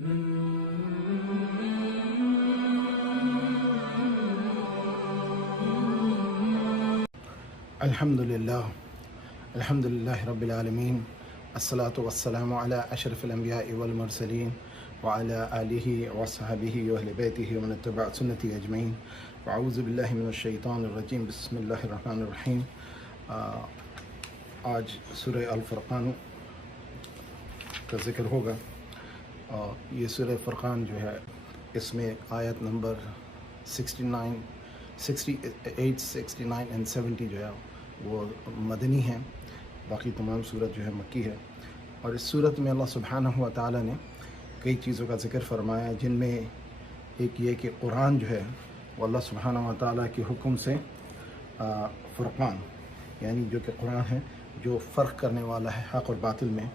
الحمدللہ رب العالمین، الصلاۃ والسلام علی اشرف الانبیاء والمرسلین وعلی آلہ وصحبہ واہل بیتہ ومن اتبع سنتہ اجمعین، واعوذ باللہ من الشیطان الرجیم، بسم اللہ الرحمن الرحیم۔ آج سورہ الفرقان کا ذکر ہوگا، اور یہ سورہ فرقان جو ہے اس میں آیت نمبر 68، 69 and 70 جو ہے وہ مدنی ہیں، باقی تمام صورت جو ہے مکی ہے۔ اور اس صورت میں اللہ سبحانہ و تعالیٰ نے کئی چیزوں کا ذکر فرمایا، جن میں ایک یہ کہ قرآن جو ہے وہ اللہ سبحانہ و تعالیٰ کے حکم سے فرقان، یعنی جو کہ قرآن ہے جو فرق کرنے والا ہے حق اور باطل میں،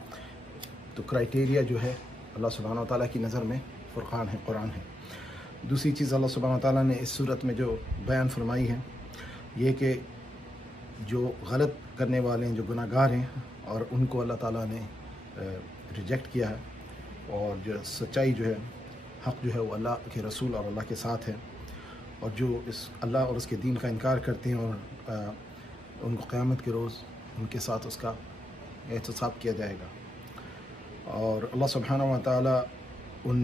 تو کرائٹیریا جو ہے اللہ سبحانہ و تعالیٰ کی نظر میں فرقان ہے، قرآن ہے۔ دوسری چیز اللہ سبحانہ و تعالیٰ نے اس صورت میں جو بیان فرمائی ہے یہ کہ جو غلط کرنے والے ہیں، جو گناہ گار ہیں، اور ان کو اللہ تعالیٰ نے ریجیکٹ کیا ہے، اور جو سچائی جو ہے، حق جو ہے وہ اللہ کے رسول اور اللہ کے ساتھ ہے، اور جو اس اللہ اور اس کے دین کا انکار کرتے ہیں اور ان کو قیامت کے روز ان کے ساتھ اس کا احتساب کیا جائے گا۔ اور اللہ سبحانہ و تعالیٰ ان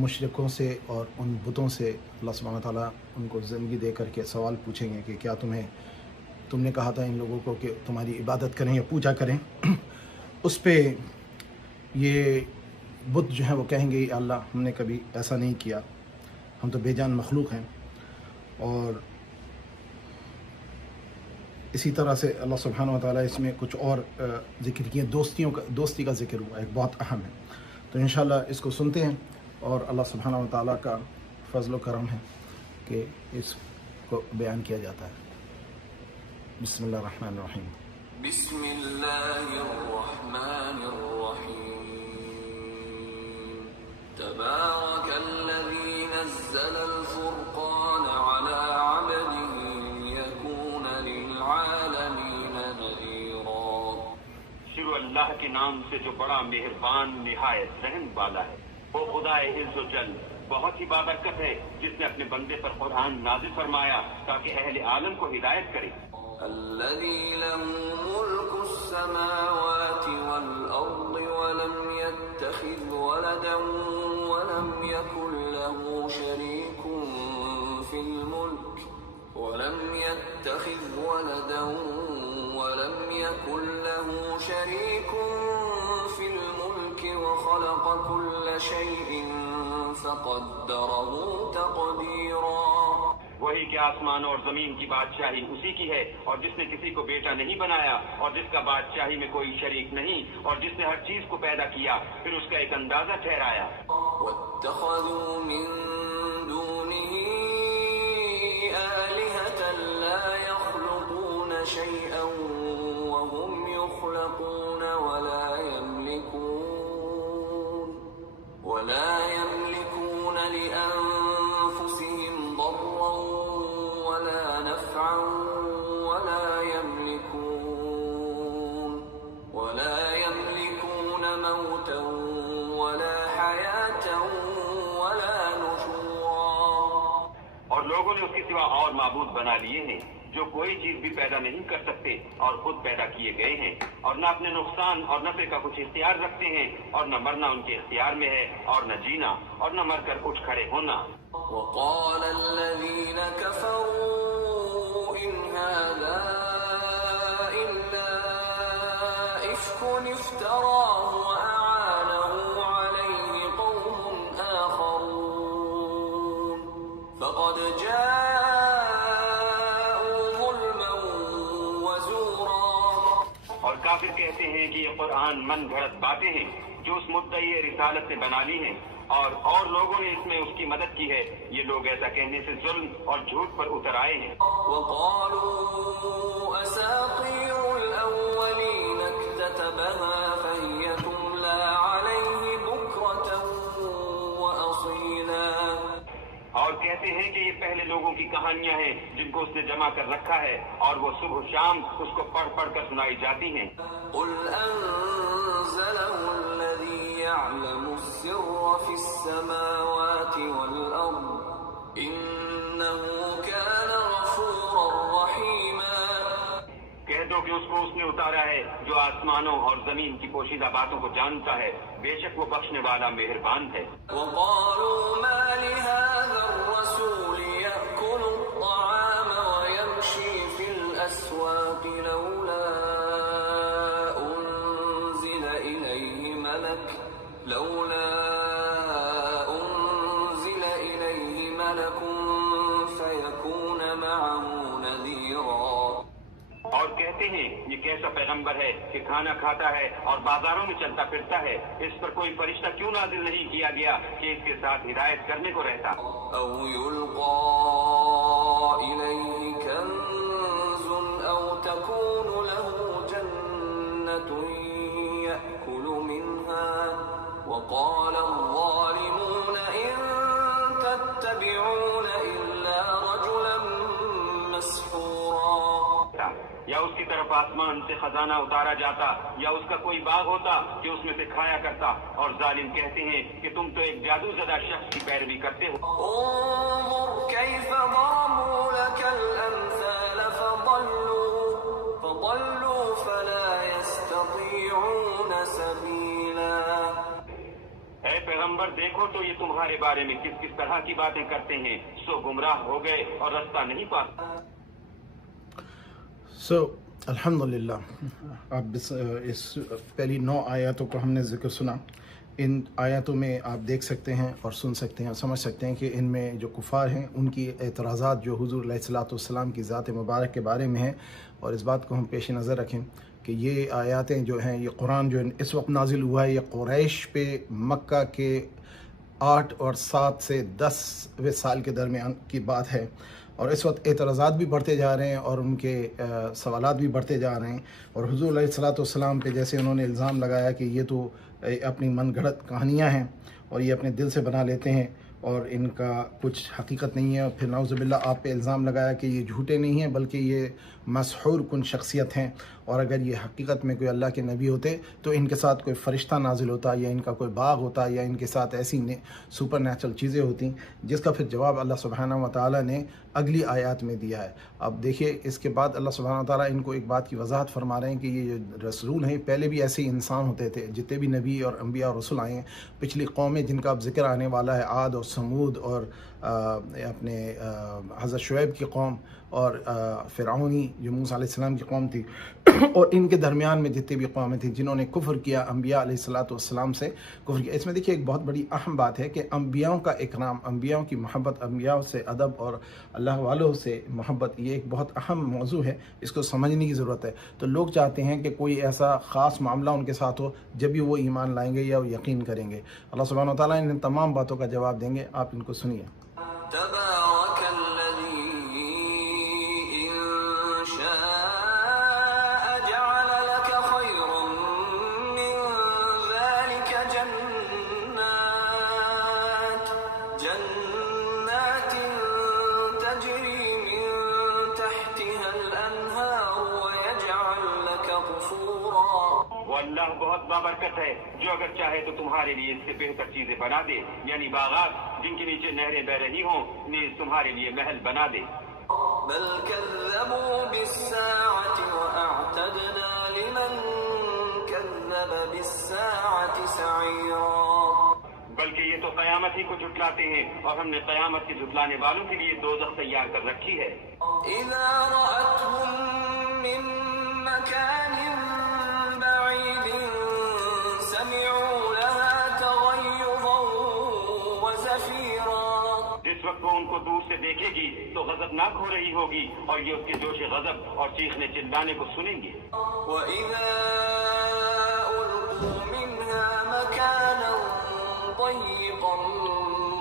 مشرکوں سے اور ان بتوں سے اللہ سبحانہ و تعالیٰ ان کو زندگی دے کر کے سوال پوچھیں گے کہ کیا تم نے کہا تھا ان لوگوں کو کہ تمہاری عبادت کریں یا پوجا کریں، اس پہ یہ بت جو ہیں وہ کہیں گے یا اللہ ہم نے کبھی ایسا نہیں کیا، ہم تو بے جان مخلوق ہیں۔ اور اسی طرح سے اللہ سبحانہ و تعالیٰ اس میں کچھ اور ذکر کیے، دوستی کا ذکر ہوا، ایک بہت اہم ہے۔ تو انشاءاللہ اس کو سنتے ہیں، اور اللہ سبحانہ و تعالیٰ کا فضل و کرم ہے کہ اس کو بیان کیا جاتا ہے۔ بسم اللہ الرحمن الرحیم۔ بسم اللہ الرحمن الرحیم۔ تبارک الذی نزل الفرقان علی عبده لیکون للعالمین نذیرا۔ شروع اللہ کے نام سے جو بڑا مہربان نہایت رحم والا ہے، وہ خدائے عز و جل بہت ہی بابرکت ہے، جس نے اپنے بندے پر قرآن نازل فرمایا تاکہ اہل عالم کو ہدایت کرے۔ الذي له ملك السماوات والأرض ولم يتخذ ولدا ولم يكن له شريك في الملك وخلق كل شيء فقدره تقديرا۔ وہی کہ آسمان اور زمین کی بادشاہی اسی کی ہے، اور جس نے کسی کو بیٹا نہیں بنایا، اور جس کا بادشاہی میں کوئی شریک نہیں، اور جس نے ہر چیز کو پیدا کیا پھر اس کا ایک اندازہ ٹھہرایا۔ واتخذوا من دونه آلهة لا يخلقون شيئا وهم يخلقون ولا يملكون لأنفسهم ضرا ولا نفعا ولا يملكون موتا ولا حياة ولا نشورا۔ اور لوگوں نے اس کے سوا اور معبود بنا لیے ہیں جو کوئی چیز بھی پیدا نہیں کر سکتے اور خود پیدا کیے گئے ہیں، اور نہ اپنے نقصان اور نفع کا کچھ اختیار رکھتے ہیں، اور نہ مرنا ان کے اختیار میں ہے، اور نہ جینا، اور نہ مر کر اٹھ کھڑے ہونا۔ وقال الذين كفروا إن هذا إلا إفك افتراه وأعانه عليه قوم آخرون فقد کافر کہتے ہیں کہ یہ قرآن من گھڑت باتیں ہیں جو اس مدعی رسالت نے بنا لی ہیں، اور لوگوں نے اس میں اس کی مدد کی ہے۔ یہ لوگ ایسا کہنے سے ظلم اور جھوٹ پر اتر آئے ہیں۔ وقالوا أساطير الأولين اكتتبها فهي تملى عليه بكرة وأصيلا۔ اور کہتے ہیں کہ یہ پہلے لوگوں کی کہانیاں ہیں جن کو اس نے جمع کر رکھا ہے، اور وہ صبح و شام اس کو پڑھ پڑھ کر سنائی جاتی ہیں۔ قل أنزله الذي يعلم السر في السماوات والأرض إنه كان غفورا رحيما. کہہ دو کہ اس کو اس نے اتارا ہے جو آسمانوں اور زمین کی پوشیدہ باتوں کو جانتا ہے، بے شک وہ بخشنے والا مہربان ہے. وقالوا ما لهذا الرسول يأكل الطعام ويمشي في الأسواق لولا أنزل إليه ملك فيكون معه نذيرا. اور کہتے ہیں یہ کیسا پیغمبر ہے کہ کھانا کھاتا ہے اور بازاروں میں چلتا پھرتا ہے، اس پر کوئی فرشتہ کیوں نازل نہیں کیا گیا کہ اس کے ساتھ ہدایت کرنے کو رہتا. أو يلقى إليه كنز أو تكون له جنة يأكل منها وقال الظالمون إن تتبعون إلا رجلا مسحورا. یا اس کی طرف آسمان سے خزانہ اتارا جاتا یا اس کا کوئی باغ ہوتا کہ اس میں سے کھایا کرتا، اور ظالم کہتے ہیں کہ تم تو ایک جادو زدہ شخص کی پیروی کرتے ہو. انظر كيف ضربوا لك الأمثال فضلوا فلا يستطيعون سبيلا. اے پیغمبر دیکھو تو یہ تمہارے بارے میں کس کس طرح کی باتیں کرتے ہیں، سو گمراہ ہو گئے اور رستہ نہیں پاتے. الحمدللہ اب اس پہلی 9 آیاتوں کو ہم نے ذکر سنا. ان آیاتوں میں آپ دیکھ سکتے ہیں اور سن سکتے ہیں اور سمجھ سکتے ہیں کہ ان میں جو کفار ہیں ان کی اعتراضات جو حضور علیہ الصلاۃ والسلام کی ذات مبارک کے بارے میں ہیں، اور اس بات کو ہم پیش نظر رکھیں کہ یہ آیاتیں جو ہیں، یہ قرآن جو اس وقت نازل ہوا ہے، یہ قریش پہ مکہ کے 8 اور 7 سے 10ویں سال کے درمیان کی بات ہے. اور اس وقت اعتراضات بھی بڑھتے جا رہے ہیں اور ان کے سوالات بھی بڑھتے جا رہے ہیں. اور حضور علیہ الصلاۃ والسلام پہ جیسے انہوں نے الزام لگایا کہ یہ تو اپنی من گھڑت کہانیاں ہیں اور یہ اپنے دل سے بنا لیتے ہیں اور ان کا کچھ حقیقت نہیں ہے، اور پھر نعوذ باللہ آپ پہ الزام لگایا کہ یہ جھوٹے نہیں ہیں بلکہ یہ مسحور کن شخصیت ہیں، اور اگر یہ حقیقت میں کوئی اللہ کے نبی ہوتے تو ان کے ساتھ کوئی فرشتہ نازل ہوتا یا ان کا کوئی باغ ہوتا یا ان کے ساتھ ایسی سپر نیچرل چیزیں ہوتی، جس کا پھر جواب اللہ سبحانہ و تعالیٰ نے اگلی آیات میں دیا ہے. اب دیکھیے اس کے بعد اللہ سبحانہ و تعالیٰ ان کو ایک بات کی وضاحت فرما رہے ہیں کہ یہ جو رسول ہیں پہلے بھی ایسے ہی انسان ہوتے تھے، جتنے بھی نبی اور انبیاء اور رسول آئے ہیں پچھلی قومیں جن کا اب ذکر آنے والا ہے، عاد اور سمود اور اپنے حضرت شعیب کی قوم اور فرعونی جو موسیٰ علیہ السلام کی قوم تھی، اور ان کے درمیان میں جتنے بھی قومیں تھیں جنہوں نے کفر کیا انبیاء علیہ الصلاۃ والسلام سے کفر کیا. اس میں دیکھیے ایک بہت بڑی اہم بات ہے کہ انبیاء کا اکرام، انبیاء کی محبت، انبیاء سے ادب اور اللہ والوں سے محبت، یہ ایک بہت اہم موضوع ہے، اس کو سمجھنے کی ضرورت ہے. تو لوگ چاہتے ہیں کہ کوئی ایسا خاص معاملہ ان کے ساتھ ہو جب بھی وہ ایمان لائیں گے یا وہ یقین کریں گے. اللہ سبحانہ و تعالیٰ ان تمام باتوں کا جواب دیں گے، آپ ان کو سنیے. تبارك الذي إن شاء جعل لك خيرا من ذلك جنات تجري من تحتها الأنهار ويجعل لك قصورا. وہ اللہ بہت بابرکت ہے جو اگر چاہے تو تمہارے لیے اس سے بہتر چیزیں بنا دے، یعنی باغات جن کے نیچے نہریں بہ رہی ہوں، نیز تمہارے لیے محل بنا دے. بل كذبوا بالساعة وأعتدنا لمن كذب بالساعة سعيرا. بلکہ یہ تو قیامت ہی کو جھٹلاتے ہیں، اور ہم نے قیامت کے جھٹلانے والوں کے لیے دوزخ تیار کر رکھی ہے. إذا رأتهم من مكان بعيد سمعوا لها تغيظا وزفيرا. جس وقت وہ ان کو دور سے دیکھے گی تو غضبناک ہو رہی ہوگی، اور یہ اس کے جوش غضب اور چیخنے چلانے کو سنیں گے. وإذا ألقوا منها مكانا ضيقا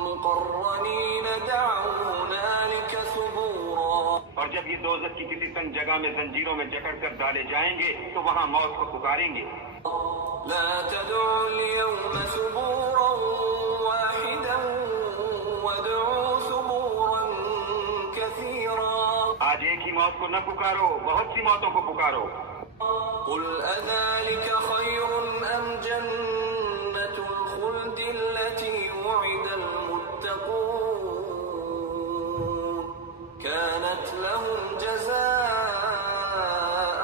مقرنين دعوا هنالك ثبورا. اور جب یہ دوزخ کی کسی تنگ جگہ میں زنجیروں میں جکڑ کر ڈالے جائیں گے تو وہاں موت کو پکاریں گے. لا تدعوا اليوم ثبورا واحدا وادعوا ثبورا كثيرا. آج ایک ہی موت کو نہ پکارو، بہت سی موتوں کو پکارو. قل أذلك خير أم جنة التي وعد المتقون كانت لهم جزاء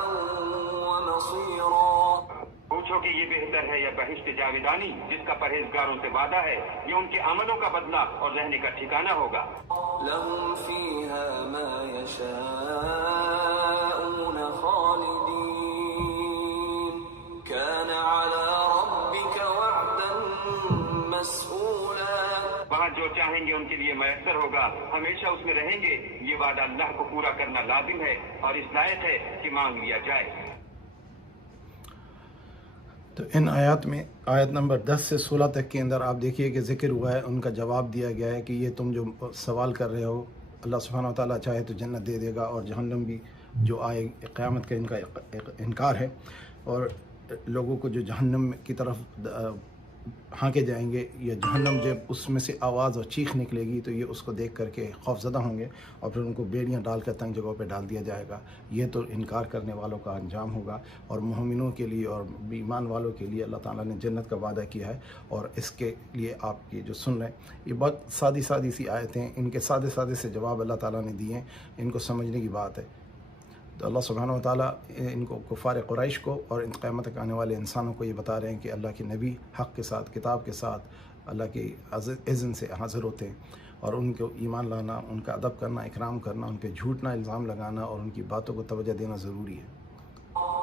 ومصيرا. پوچھو کہ یہ بہتر ہے یا بہشت جاویدانی جس کا پرہیزگاروں سے وعدہ ہے، یہ ان کے عملوں کا بدلہ اور رہنے کا ٹھکانہ ہوگا. لهم فيها ما يشاءون خالدين كان على ربك وعدا مسئولا. وہاں جو چاہیں گے ان کے لیے میسر ہوگا، ہمیشہ اس میں رہیں گے. یہ وعدہ اللہ کو پورا کرنا لازم ہے اور اس لائق ہے کہ مانگ لیا جائے. تو ان آیات میں آیت نمبر 10 سے 16 تک کے اندر آپ دیکھیے کہ ذکر ہوا ہے، ان کا جواب دیا گیا ہے کہ یہ تم جو سوال کر رہے ہو، اللہ سبحانہ و تعالیٰ چاہے تو جنت دے دے گا، اور جہنم بھی جو آئے قیامت کا ان کا انکار ہے. اور لوگوں کو جو جہنم کی طرف ہانکے جائیں گے، یا جہنم جب اس میں سے آواز اور چیخ نکلے گی تو یہ اس کو دیکھ کر کے خوف زدہ ہوں گے، اور پھر ان کو بیڑیاں ڈال کر تنگ جگہوں پہ ڈال دیا جائے گا. یہ تو انکار کرنے والوں کا انجام ہوگا. اور مومنوں کے لیے اور ایمان والوں کے لیے اللہ تعالیٰ نے جنت کا وعدہ کیا ہے. اور اس کے لیے آپ یہ جو سن رہے ہیں، یہ بہت سادی سی آیتیں، ان کے سادے سے جواب اللہ تعالیٰ نے دیے ہیں. ان کو سمجھنے کی بات ہے. تو اللہ سبحانہ و تعالیٰ ان کو کفار قریش کو اور ان قیامت تک آنے والے انسانوں کو یہ بتا رہے ہیں کہ اللہ کے نبی حق کے ساتھ، کتاب کے ساتھ اللہ کے اذن سے حاضر ہوتے ہیں، اور ان کو ایمان لانا، ان کا ادب کرنا، اکرام کرنا، ان پہ جھوٹنا الزام لگانا اور ان کی باتوں کو توجہ دینا ضروری ہے.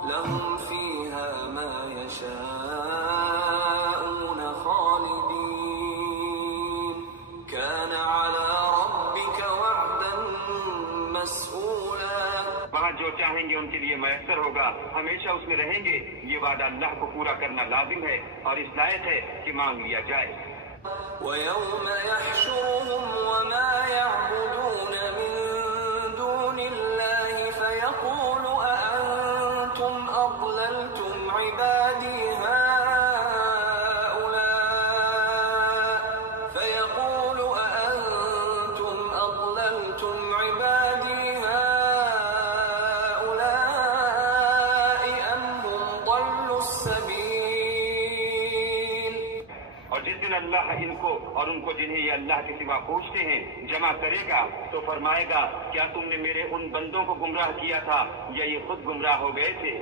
لهم فيها ما يشاءون خالدين كان على ربك وعدا مسئولا. وہاں جو چاہیں گے ان کے لیے میسر ہوگا، ہمیشہ اس میں رہیں گے. یہ وعدہ اللہ کو پورا کرنا لازم ہے اور اس لائق ہے کہ مانگ لیا جائے. ويوم يحشرهم وما يعبدون من دون الله فيقول أأنتم أضللتم عبادي هؤلاء فيقول أأنتم أضللتم عبادي هؤلاء أم هم ضلوا السبيل. اور جس دن اللہ ان کو اور ان کو جنہیں یہ اللہ کے سوا پوچھتے ہیں جمع کرے گا تو فرمائے گا، کیا تم نے میرے ان بندوں کو گمراہ کیا تھا یا یہ خود گمراہ ہو گئے تھے؟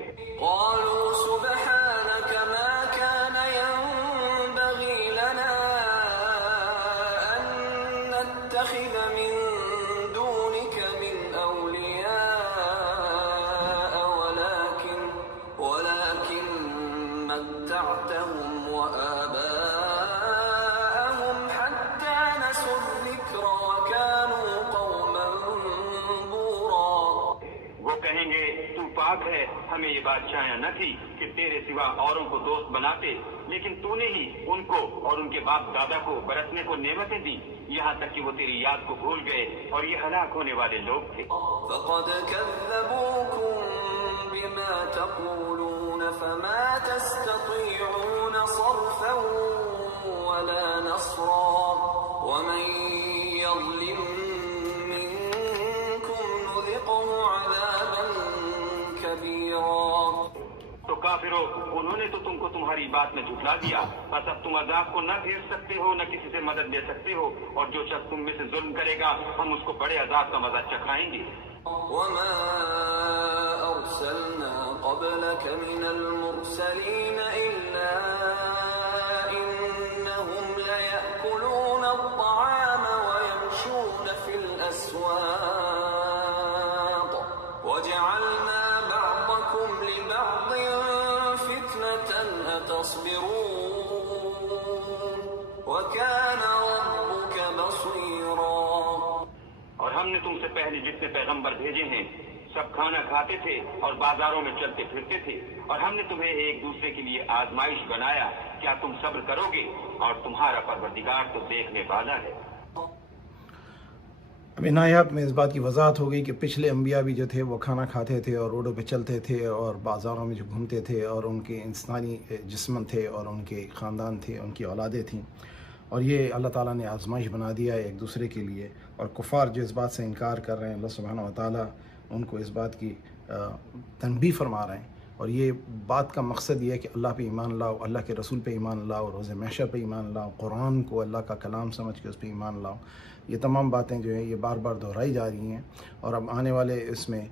قالوا سبحانك ما كان ينبغي لنا أن نتخذ من دونك من أولياء ولكن متعتهم وآباءهم حتى نسوا الذكر وكانوا قوما بورا. وہ کہیں گے تو پاک ہے، ہمیں یہ بات چاہیے نہ تھی کہ تیرے سوا اوروں کو دوست بناتے، لیکن تو نے ہی ان کو اور ان کے باپ دادا کو برتنے کو نعمتیں دی، یہاں تک کہ وہ تیری یاد کو بھول گئے، اور یہ ہلاک ہونے والے لوگ تھے. فقد كذبوكم بما تقولون فما تستطيعون صرفا ولا نصرا ومن يظلم منكم نذقه عذابا كبيرا. تو کافرو، انہوں نے تو تم کو تمہاری بات میں جھٹلا دیا، بس اب تم عذاب کو نہ گھیر سکتے ہو، نہ کسی سے مدد لے سکتے ہو، اور جو شخص تم میں سے ظلم کرے گا ہم اس کو بڑے عذاب کا مزہ چکھائیں گے. وما أرسلنا قبلك من المرسلين إلا إنهم ليأكلون الطعام ويمشون في الأسواق وجعلنا بعضكم لبعض فتنة أتصبرون وكان ربك بصيرا. اور ہم نے تم سے پہلے جتنے پیغمبر بھیجے ہیں سب کھانا کھاتے تھے اور بازاروں میں چلتے پھرتے تھے، اور ہم نے تمہیں ایک دوسرے کے لیے آزمائش بنایا، کیا تم صبر کرو گے؟ اور تمہارا پروردگار تو دیکھنے والا ہے. اب ان آیات میں اس بات کی وضاحت ہو گئی کہ پچھلے انبیاء بھی جو تھے وہ کھانا کھاتے تھے اور روڈوں پہ چلتے تھے اور بازاروں میں جو گھومتے تھے، اور ان کے انسانی جسم تھے اور ان کے خاندان تھے، ان کی اولادیں تھیں، اور یہ اللہ تعالیٰ نے آزمائش بنا دیا ہے ایک دوسرے کے لیے. اور کفار جو اس بات سے انکار کر رہے ہیں، اللہ سبحانہ و تعالیٰ ان کو اس بات کی تنبیہ فرما رہے ہیں اور یہ بات کا مقصد یہ ہے کہ اللہ پہ ایمان لاؤ، اللہ کے رسول پہ ایمان لاؤ، روز محشر پہ ایمان لاؤ، قرآن کو اللہ کا کلام سمجھ کے اس پہ ایمان لاؤ. یہ تمام باتیں جو ہیں یہ بار بار دہرائی جا رہی ہیں. اور اب آنے والے اس میں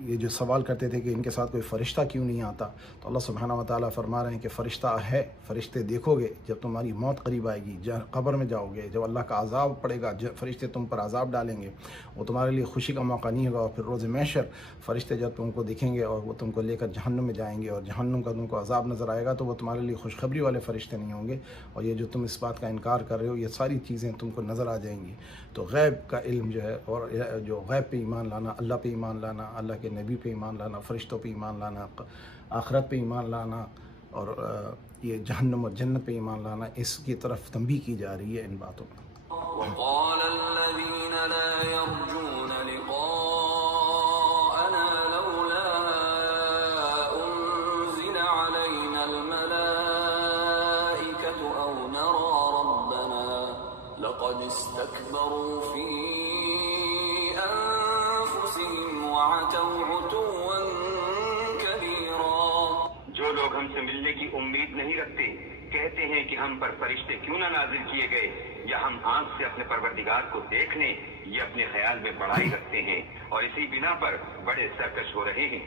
یہ جو سوال کرتے تھے کہ ان کے ساتھ کوئی فرشتہ کیوں نہیں آتا، تو اللہ سبحانہ و تعالیٰ فرما رہے ہیں کہ فرشتہ ہے، فرشتے دیکھو گے جب تمہاری موت قریب آئے گی، جب قبر میں جاؤ گے، جب اللہ کا عذاب پڑے گا، جب فرشتے تم پر عذاب ڈالیں گے، وہ تمہارے لیے خوشی کا موقع نہیں ہوگا. اور پھر روز محشر فرشتے جب تم کو دیکھیں گے اور وہ تم کو لے کر جہنم میں جائیں گے اور جہنم کا تم کو عذاب نظر آئے گا، تو وہ تمہارے لیے خوشخبری والے فرشتے نہیں ہوں گے. اور یہ جو تم اس بات کا انکار کر رہے ہو، یہ ساری چیزیں تم کو نظر آ جائیں گی. تو غیب کا علم جو ہے، اور جو غیب پہ ایمان لانا، اللہ پہ ایمان لانا، اللہ کے نبی پہ ایمان لانا، فرشتوں پہ ایمان لانا، آخرت پہ ایمان لانا، اور یہ جہنم اور جنت پہ ایمان لانا، اس کی طرف تنبیہ کی جا رہی ہے ان باتوں میں. وقال الذين لا يرجون لقاءنا لولا أنزل علينا الملائكة أو نرى ربنا لقد استكبروا في أنفسهم وعتوا عتوا كبيرا. جو لوگ ہم سے ملنے کی امید نہیں رکھتے کہتے ہیں کہ ہم پر فرشتے کیوں نہ نازل کیے گئے، یا ہم آنکھ سے اپنے پروردگار کو دیکھ لیں. یہ اپنے خیال میں بڑائی رکھتے ہیں اور اسی بنا پر بڑے سرکش ہو رہے ہیں.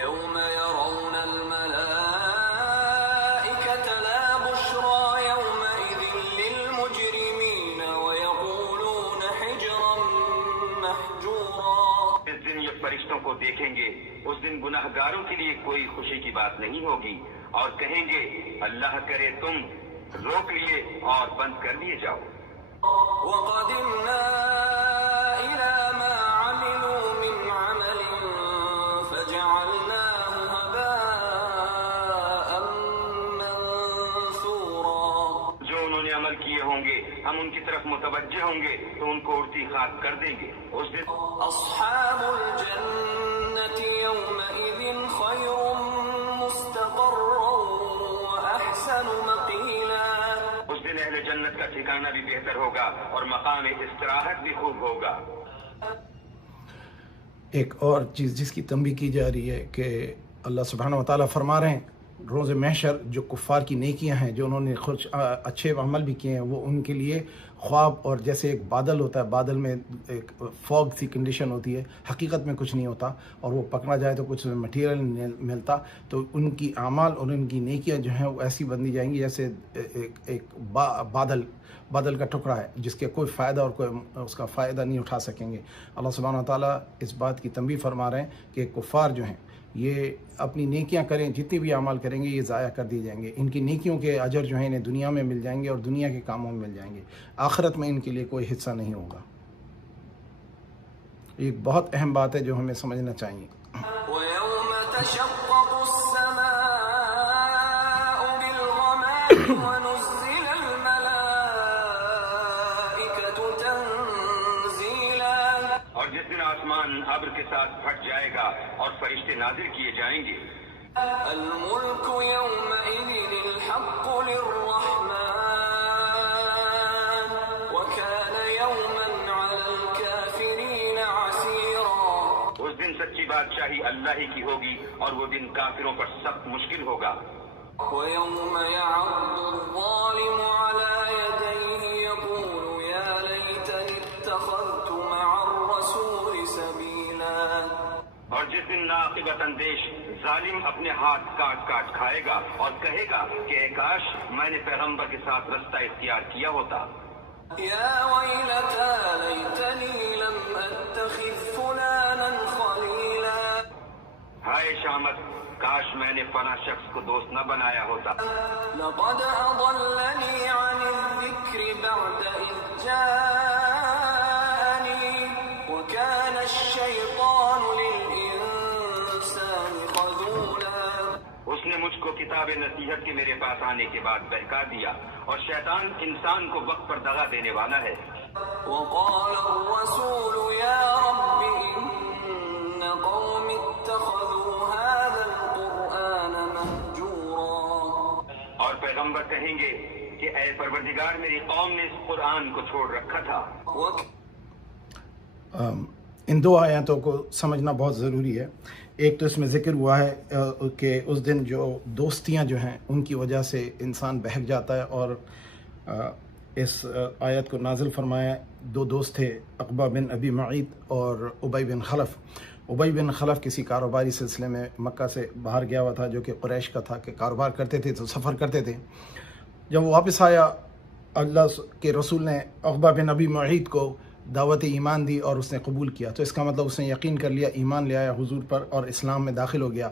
يوم يرون الملائكة لا بشرى يومئذ للمجرمين ويقولون حجرا محجورا. اس دن یہ فرشتوں کو دیکھیں گے، اس دن گناہگاروں کے لیے کوئی خوشی کی بات نہیں ہوگی، اور کہیں گے اللہ کرے تم روک لیے اور بند کر لیے جاؤ. وقدمنا إلى ما عملوا من عمل فجعلناه هباء منثورا. جو انہوں نے عمل کیے ہوں گے ہم ان کی طرف متوجہ ہوں گے تو ان کو اڑتی خاک کر دیں گے. اس دن أصحاب الجنة يومئذ خير مستقرا وأحسن مقيلا. اس دن اہل جنت کا ٹھکانہ بھی بہتر ہوگا اور مقام استراحت بھی خوب ہوگا. ایک اور چیز جس کی تنبیہ کی جا رہی ہے کہ اللہ سبحانہ و تعالیٰ فرما رہے ہیں روز محشر جو کفار کی نیکیاں ہیں، جو انہوں نے خود اچھے عمل بھی کیے ہیں، وہ ان کے لیے خواب اور جیسے ایک بادل ہوتا ہے، بادل میں ایک فوگ سی کنڈیشن ہوتی ہے، حقیقت میں کچھ نہیں ہوتا، اور وہ پکڑا جائے تو کچھ مٹیریل نہیں ملتا. تو ان کی اعمال اور ان کی نیکیاں جو ہیں وہ ایسی بندی جائیں گی جیسے ایک بادل کا ٹکڑا ہے جس کے کوئی فائدہ اور کوئی اس کا فائدہ نہیں اٹھا سکیں گے. اللہ سبحانہ وتعالیٰ اس بات کی تنبیہ فرما رہے ہیں کہ کفار جو ہیں یہ اپنی نیکیاں کریں، جتنی بھی اعمال کریں گے یہ ضائع کر دی جائیں گے. ان کی نیکیوں کے اجر جو ہیں انہیں دنیا میں مل جائیں گے اور دنیا کے کاموں میں مل جائیں گے، آخرت میں ان کے لیے کوئی حصہ نہیں ہوگا. یہ بہت اہم بات ہے جو ہمیں سمجھنا چاہیے. ويوم تشقق السماء بالغمام ونزل الملائكة تنزيلا. اور جس دن آسمان ابر کے ساتھ پھٹ جائے گا اور فرشتے نازل کیے جائیں گے. الملك يومئذ الحق للرحمن وكان يوما على الكافرين عسيرا. اس دن سچی بادشاہی اللہ ہی کی ہوگی اور وہ دن کافروں پر سخت مشکل ہوگا. ويوم يعض الظالم على يديه يقول يا ليتني اتخذت مع الرسول سبيلا. اور جس دن ناقبت اندیش ظالم اپنے ہاتھ کاٹ کاٹ کھائے گا اور کہے گا کہ اے کاش میں نے پیغمبر کے ساتھ رستہ اختیار کیا ہوتا. يا ويلتى ليتني لم أتخذ فلانا خليلا. ہائے شامت، کاش میں نے فلاں شخص کو دوست نہ بنایا ہوتا. لقد أضلني عن الذكر بعد إذ جاءني وكان الشيطان للإنسان خذولا. اس نے مجھ کو کتاب نصیحت کے میرے پاس آنے کے بعد بہکا دیا، اور شیطان انسان کو وقت پر دغا دینے والا ہے. وقال الرسول يا رب إن قوم اتخذوا هذا القرآن مهجورا. اور پیغمبر کہیں گے کہ اے پروردگار میری قوم نے اس قرآن کو چھوڑ رکھا تھا. ان دو آیاتوں کو سمجھنا بہت ضروری ہے۔ ایک تو اس میں ذکر ہوا ہے کہ اس دن جو دوستیاں جو ہیں ان کی وجہ سے انسان بہک جاتا ہے، اور اس آیت کو نازل فرمایا۔ دو دوست تھے، عقبہ بن ابی معیط اور ابی بن خلف۔ ابی بن خلف کسی کاروباری سلسلے میں مکہ سے باہر گیا ہوا تھا، جو کہ قریش کا تھا، کہ کاروبار کرتے تھے تو سفر کرتے تھے۔ جب وہ واپس آیا، اللہ کے رسول نے عقبہ بن ابی معیط کو دعوت ایمان دی اور اس نے قبول کیا، تو اس کا مطلب اس نے یقین کر لیا، ایمان لے آیا حضور پر اور اسلام میں داخل ہو گیا۔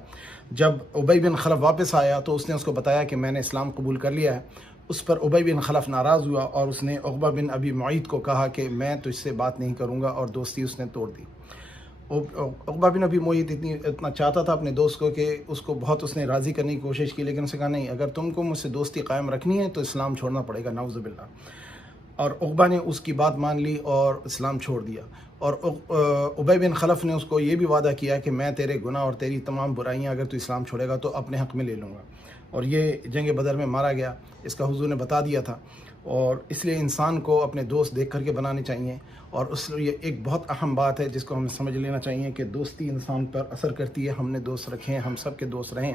جب ابی بن خلف واپس آیا تو اس نے اس کو بتایا کہ میں نے اسلام قبول کر لیا ہے۔ اس پر ابی بن خلف ناراض ہوا اور اس نے عقبہ بن ابی معیط کو کہا کہ میں تجھ سے بات نہیں کروں گا، اور دوستی اس نے توڑ دی۔ عقبہ بن ابی معیط اتنا چاہتا تھا اپنے دوست کو کہ اس کو بہت اس نے راضی کرنے کی کوشش کی، لیکن اس نے کہا نہیں، اگر تم کو مجھ سے دوستی قائم رکھنی ہے تو اسلام چھوڑنا پڑے گا، نعوذ باللہ۔ اور عقبہ نے اس کی بات مان لی اور اسلام چھوڑ دیا۔ اور ابی بن خلف نے اس کو یہ بھی وعدہ کیا کہ میں تیرے گناہ اور تیری تمام برائیاں اگر تو اسلام چھوڑے گا تو اپنے حق میں لے لوں گا، اور یہ جنگ بدر میں مارا گیا، اس کا حضور نے بتا دیا تھا۔ اور اس لیے انسان کو اپنے دوست دیکھ کر کے بنانے چاہیے، اور اس لیے ایک بہت اہم بات ہے جس کو ہمیں سمجھ لینا چاہیے کہ دوستی انسان پر اثر کرتی ہے۔ ہم نے دوست رکھے ہیں، ہم سب کے دوست رہیں،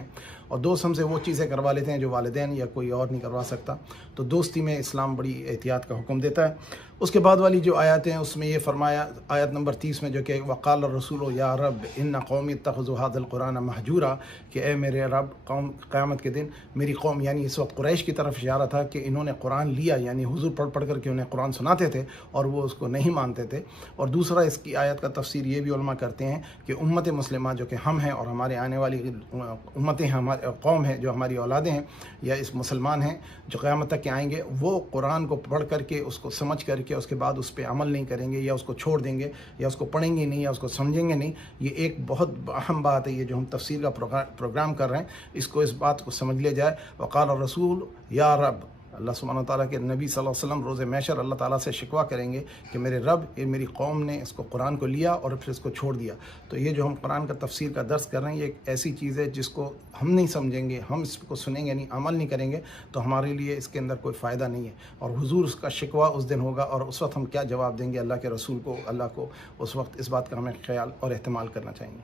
اور دوست ہم سے وہ چیزیں کروا لیتے ہیں جو والدین یا کوئی اور نہیں کروا سکتا۔ تو دوستی میں اسلام بڑی احتیاط کا حکم دیتا ہے۔ اس کے بعد والی جو آیاتیں ہیں اس میں یہ فرمایا، آیت نمبر 30 میں، جو کہ وقال الرسول یا رب ان قومی اتخذوا هذا القرآن مہجورا، کہ اے میرے رب، قیامت کے دن میری قوم، یعنی اس وقت قریش کی طرف اشارہ تھا کہ انہوں نے قرآن لیا، یعنی حضور پڑھ پڑھ کر کے انہیں قرآن سناتے تھے اور وہ اس کو نہیں مانتے تھے۔ اور دوسرا اس کی آیت کا تفسیر یہ بھی علماء کرتے ہیں کہ امت مسلمہ جو کہ ہم ہیں اور ہمارے آنے والی امتیں ہیں، ہمارے قوم ہے جو ہماری اولادیں ہیں یا اس مسلمان ہیں جو قیامت تک کے آئیں گے، وہ قرآن کو پڑھ کر کے اس کو سمجھ کر کے اس کے بعد اس پہ عمل نہیں کریں گے، یا اس کو چھوڑ دیں گے، یا اس کو پڑھیں گے نہیں، یا اس کو سمجھیں گے نہیں۔ یہ ایک بہت اہم بات ہے، یہ جو ہم تفسیر کا پروگرام کر رہے ہیں، اس کو اس بات کو سمجھ لیا جائے۔ وقال الرسول یا رب، اللہ سبحانہ تعالیٰ کے نبی صلی اللہ علیہ وسلم روز محشر اللہ تعالیٰ سے شکوہ کریں گے کہ میرے رب، یہ میری قوم نے اس کو قرآن کو لیا اور پھر اس کو چھوڑ دیا۔ تو یہ جو ہم قرآن کا تفسیر کا درس کر رہے ہیں، یہ ایک ایسی چیز ہے جس کو ہم نہیں سمجھیں گے، ہم اس کو سنیں گے نہیں، عمل نہیں کریں گے، تو ہمارے لیے اس کے اندر کوئی فائدہ نہیں ہے۔ اور حضور اس کا شکوہ اس دن ہوگا، اور اس وقت ہم کیا جواب دیں گے اللہ کے رسول کو، اللہ کو، اس وقت اس بات کا ہمیں خیال اور اہتمام کرنا چاہیے۔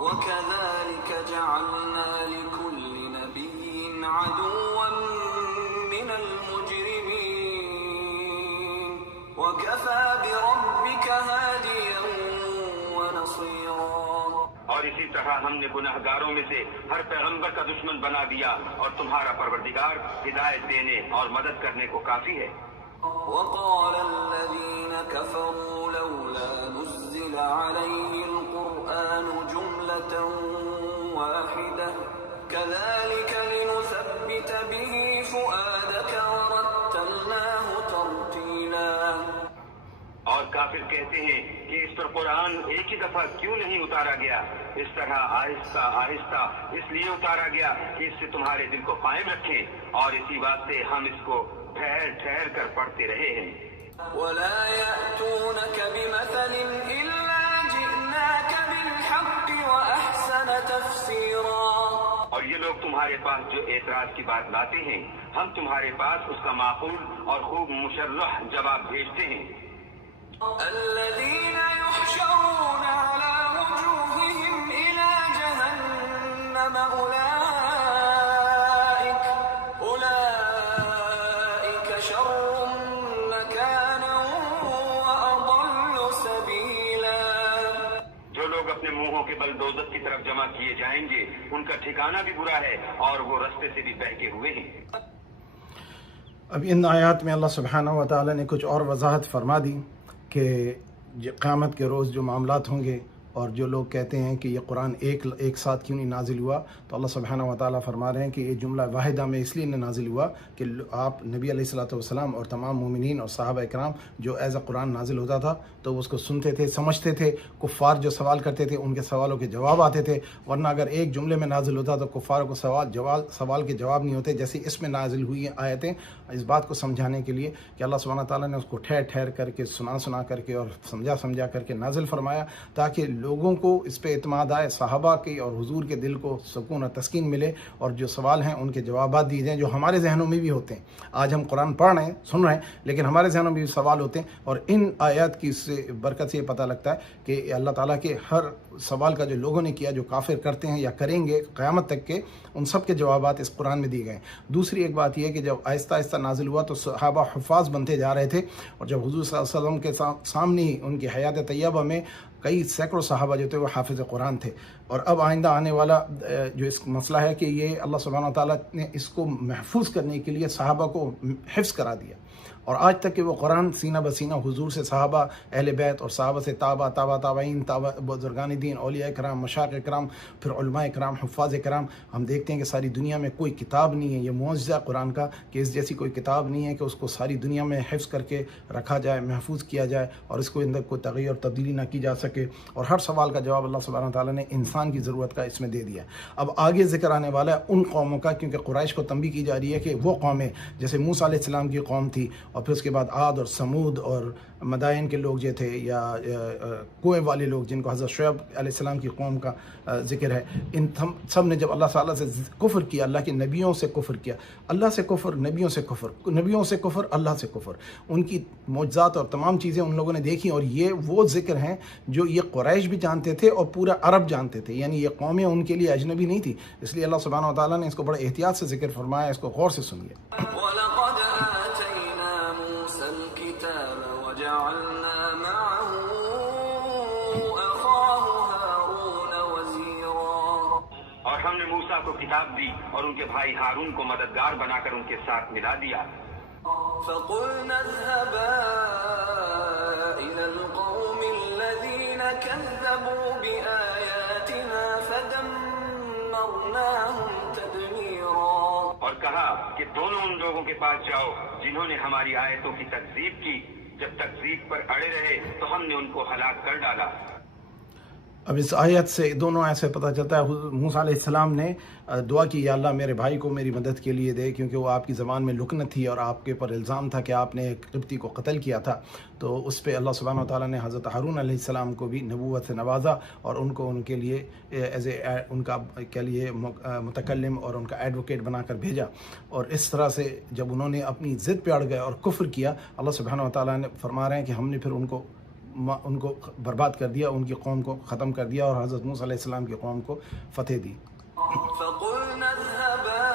وكذلك جعلنا لكل نبي عدوا من المجرمين وكفى بربك هاديا ونصيرا۔ اور اسی طرح ہم نے گناہ گاروں میں سے ہر پیغمبر کا دشمن بنا دیا، اور تمہارا پروردگار ہدایت دینے اور مدد کرنے کو کافی ہے۔ وقال الذين كفروا لولا نزل عليه القرآن جملة واحدة كذلك لنثبت به فؤادك ورتلناه ترتيلا۔ اور کافر کہتے ہیں کہ اس پر قرآن ایک ہی دفعہ کیوں نہیں اتارا گیا؟ اس طرح آہستہ آہستہ اس لیے اتارا گیا کہ اس سے تمہارے دل کو قائم رکھیں، اور اسی بات سے ہم اس کو ٹھہر ٹھہر کر پڑھتے رہے ہیں۔ ولا يأتونك بمثل إلا جئناك بالحق وأحسن تفسيرا۔ اور یہ لوگ تمہارے پاس جو اعتراض کی بات لاتے ہیں، ہم تمہارے پاس اس کا معقول اور خوب مشرح جواب بھیجتے ہیں۔ الذين يحشرون على وجوههم إلى جهنم أولئك شر مكانا وأضل سبيلا۔ جو لوگ اپنے منہوں کے بل دوزخ کی طرف جمع کیے جائیں گے، ان کا ٹھکانہ بھی برا ہے اور وہ رستے سے بھی بہکے ہوئے ہیں۔ اب ان آیات میں اللہ سبحانہ و تعالیٰ نے کچھ اور وضاحت فرما دی کہ قیامت کے روز جو معاملات ہوں گے، اور جو لوگ کہتے ہیں کہ یہ قرآن ایک ساتھ کیوں نہیں نازل ہوا، تو اللہ سبحانہ و تعالیٰ فرما رہے ہیں کہ یہ جملہ واحدہ میں اس لیے نہیں نازل ہوا کہ آپ نبی علیہ الصلوۃ والسلام اور تمام مومنین اور صحابہ اکرام جو ایز اے قرآن نازل ہوتا تھا تو اس کو سنتے تھے، سمجھتے تھے، کفار جو سوال کرتے تھے ان کے سوالوں کے جواب آتے تھے، ورنہ اگر ایک جملے میں نازل ہوتا تو کفار کو سوال کے جواب نہیں ہوتے، جیسے اس میں نازل ہوئی ہیں آیتیں اس بات کو سمجھانے کے لیے کہ اللہ سبحانہ تعالیٰ نے اس کو ٹھہر ٹھہر کر کے سنا کر کے اور سمجھا کر کے نازل فرمایا، تاکہ لوگوں کو اس پہ اعتماد آئے، صحابہ کی اور حضور کے دل کو سکون اور تسکین ملے، اور جو سوال ہیں ان کے جوابات دیے جائیں جو ہمارے ذہنوں میں بھی ہوتے ہیں۔ آج ہم قرآن پڑھ رہے ہیں، سن رہے ہیں، لیکن ہمارے ذہنوں میں بھی سوال ہوتے ہیں، اور ان آیات کی سے برکت سے یہ پتہ لگتا ہے کہ اللہ تعالیٰ کے ہر سوال کا جو لوگوں نے کیا، جو کافر کرتے ہیں یا کریں گے قیامت تک کے، ان سب کے جوابات اس قرآن میں دیے گئے ہیں۔ دوسری ایک بات یہ ہے کہ جب آہستہ آہستہ نازل ہوا تو صحابہ حفاظ بنتے جا رہے تھے، اور جب حضور صلی اللہ علیہ وسلم کے سامنے ہی ان کی حیات طیبہ میں کئی سینکڑوں صحابہ جو تھے وہ حافظ قرآن تھے، اور اب آئندہ آنے والا جو اس مسئلہ ہے کہ یہ اللہ سبحانہ و تعالیٰ نے اس کو محفوظ کرنے کے لیے صحابہ کو حفظ کرا دیا، اور آج تک کہ وہ قرآن سینہ بسینہ حضور سے، صحابہ، اہل بیت اور صحابہ سے تابعین، بزرگان دین، اولیاء کرام، مشائخ کرام، پھر علماء کرام، حفاظ کرام، ہم دیکھتے ہیں کہ ساری دنیا میں کوئی کتاب نہیں ہے، یہ معجزہ قرآن کا کہ اس جیسی کوئی کتاب نہیں ہے کہ اس کو ساری دنیا میں حفظ کر کے رکھا جائے، محفوظ کیا جائے، اور اس کو اندر کوئی تغیر اور تبدیلی نہ کی جا سکے، اور ہر سوال کا جواب اللہ سبحانہ و تعالیٰ نے انسان کی ضرورت کا اس میں دے دیا۔ اب آگے ذکر آنے والا ہے ان قوموں کا، کیونکہ قریش کو تنبیہ کی جا رہی ہے کہ وہ قومیں جیسے موسیٰ علیہ السلام کی قوم تھی، اور پھر اس کے بعد عاد اور سمود اور مدائن کے لوگ جو تھے، یا کنویں والے لوگ جن کو حضرت شعیب علیہ السلام کی قوم کا ذکر ہے، ان سب نے جب اللہ تعالیٰ سے کفر کیا، اللہ کے نبیوں سے کفر کیا، اللہ سے کفر، نبیوں سے کفر، نبیوں سے کفر، اللہ سے کفر، ان کی معجزات اور تمام چیزیں ان لوگوں نے دیکھی، اور یہ وہ ذکر ہیں جو یہ قریش بھی جانتے تھے اور پورا عرب جانتے تھے، یعنی یہ قومیں ان کے لیے اجنبی نہیں تھی، اس لیے اللہ سبحانہ و تعالیٰ نے اس کو بڑے احتیاط سے ذکر فرمایا، اس کو غور سے سنیے۔ وَلَقَدْ آتَيْنَا مُوسَى الْكِتَابَ وَجَعَلْنَا مَعَهُ أَخَاهُ هَارُونَ وَزِيرًا، اور ہم نے موسیٰ کو کتاب دی اور ان کے بھائی ہارون کو مددگار بنا کر ان کے ساتھ ملا دیا۔ فَقُلْنَا اذْهَبَا إِلَى الْقَوْمِ الَّذِينَ كَذَّبُوا بِآيَاتِنَا فَدَمَّرْنَاهُمْ تَدْمِيرًا، اور کہا کہ دونوں ان لوگوں کے پاس جاؤ جنہوں نے ہماری آیتوں کی تکذیب کی، جب تکذیب پر اڑے رہے تو ہم نے ان کو ہلاک کر ڈالا۔ اب اس آیت سے، دونوں آیت سے پتہ چلتا ہے موسیٰ علیہ السلام نے دعا کی، یا اللہ میرے بھائی کو میری مدد کے لیے دے، کیونکہ وہ آپ کی زبان میں لکنت تھی اور آپ کے پر الزام تھا کہ آپ نے ایک قبطی کو قتل کیا تھا، تو اس پہ اللہ سبحانہ و تعالیٰ نے حضرت ہارون علیہ السلام کو بھی نبوت سے نوازا، اور ان کو ان کے لیے ایز اے ان کا کے لیے متکلم اور ان کا ایڈوکیٹ بنا کر بھیجا، اور اس طرح سے جب انہوں نے اپنی ضد پہ اڑ گئے اور کفر کیا، اللہ سبحانہ و تعالیٰ نے فرما رہے ہیں کہ ہم نے پھر ان کو برباد کر دیا، ان کی قوم کو ختم کر دیا، اور حضرت موسیٰ علیہ السلام کی قوم کو فتح دی۔ فَقُلْنَا اذْهَبَا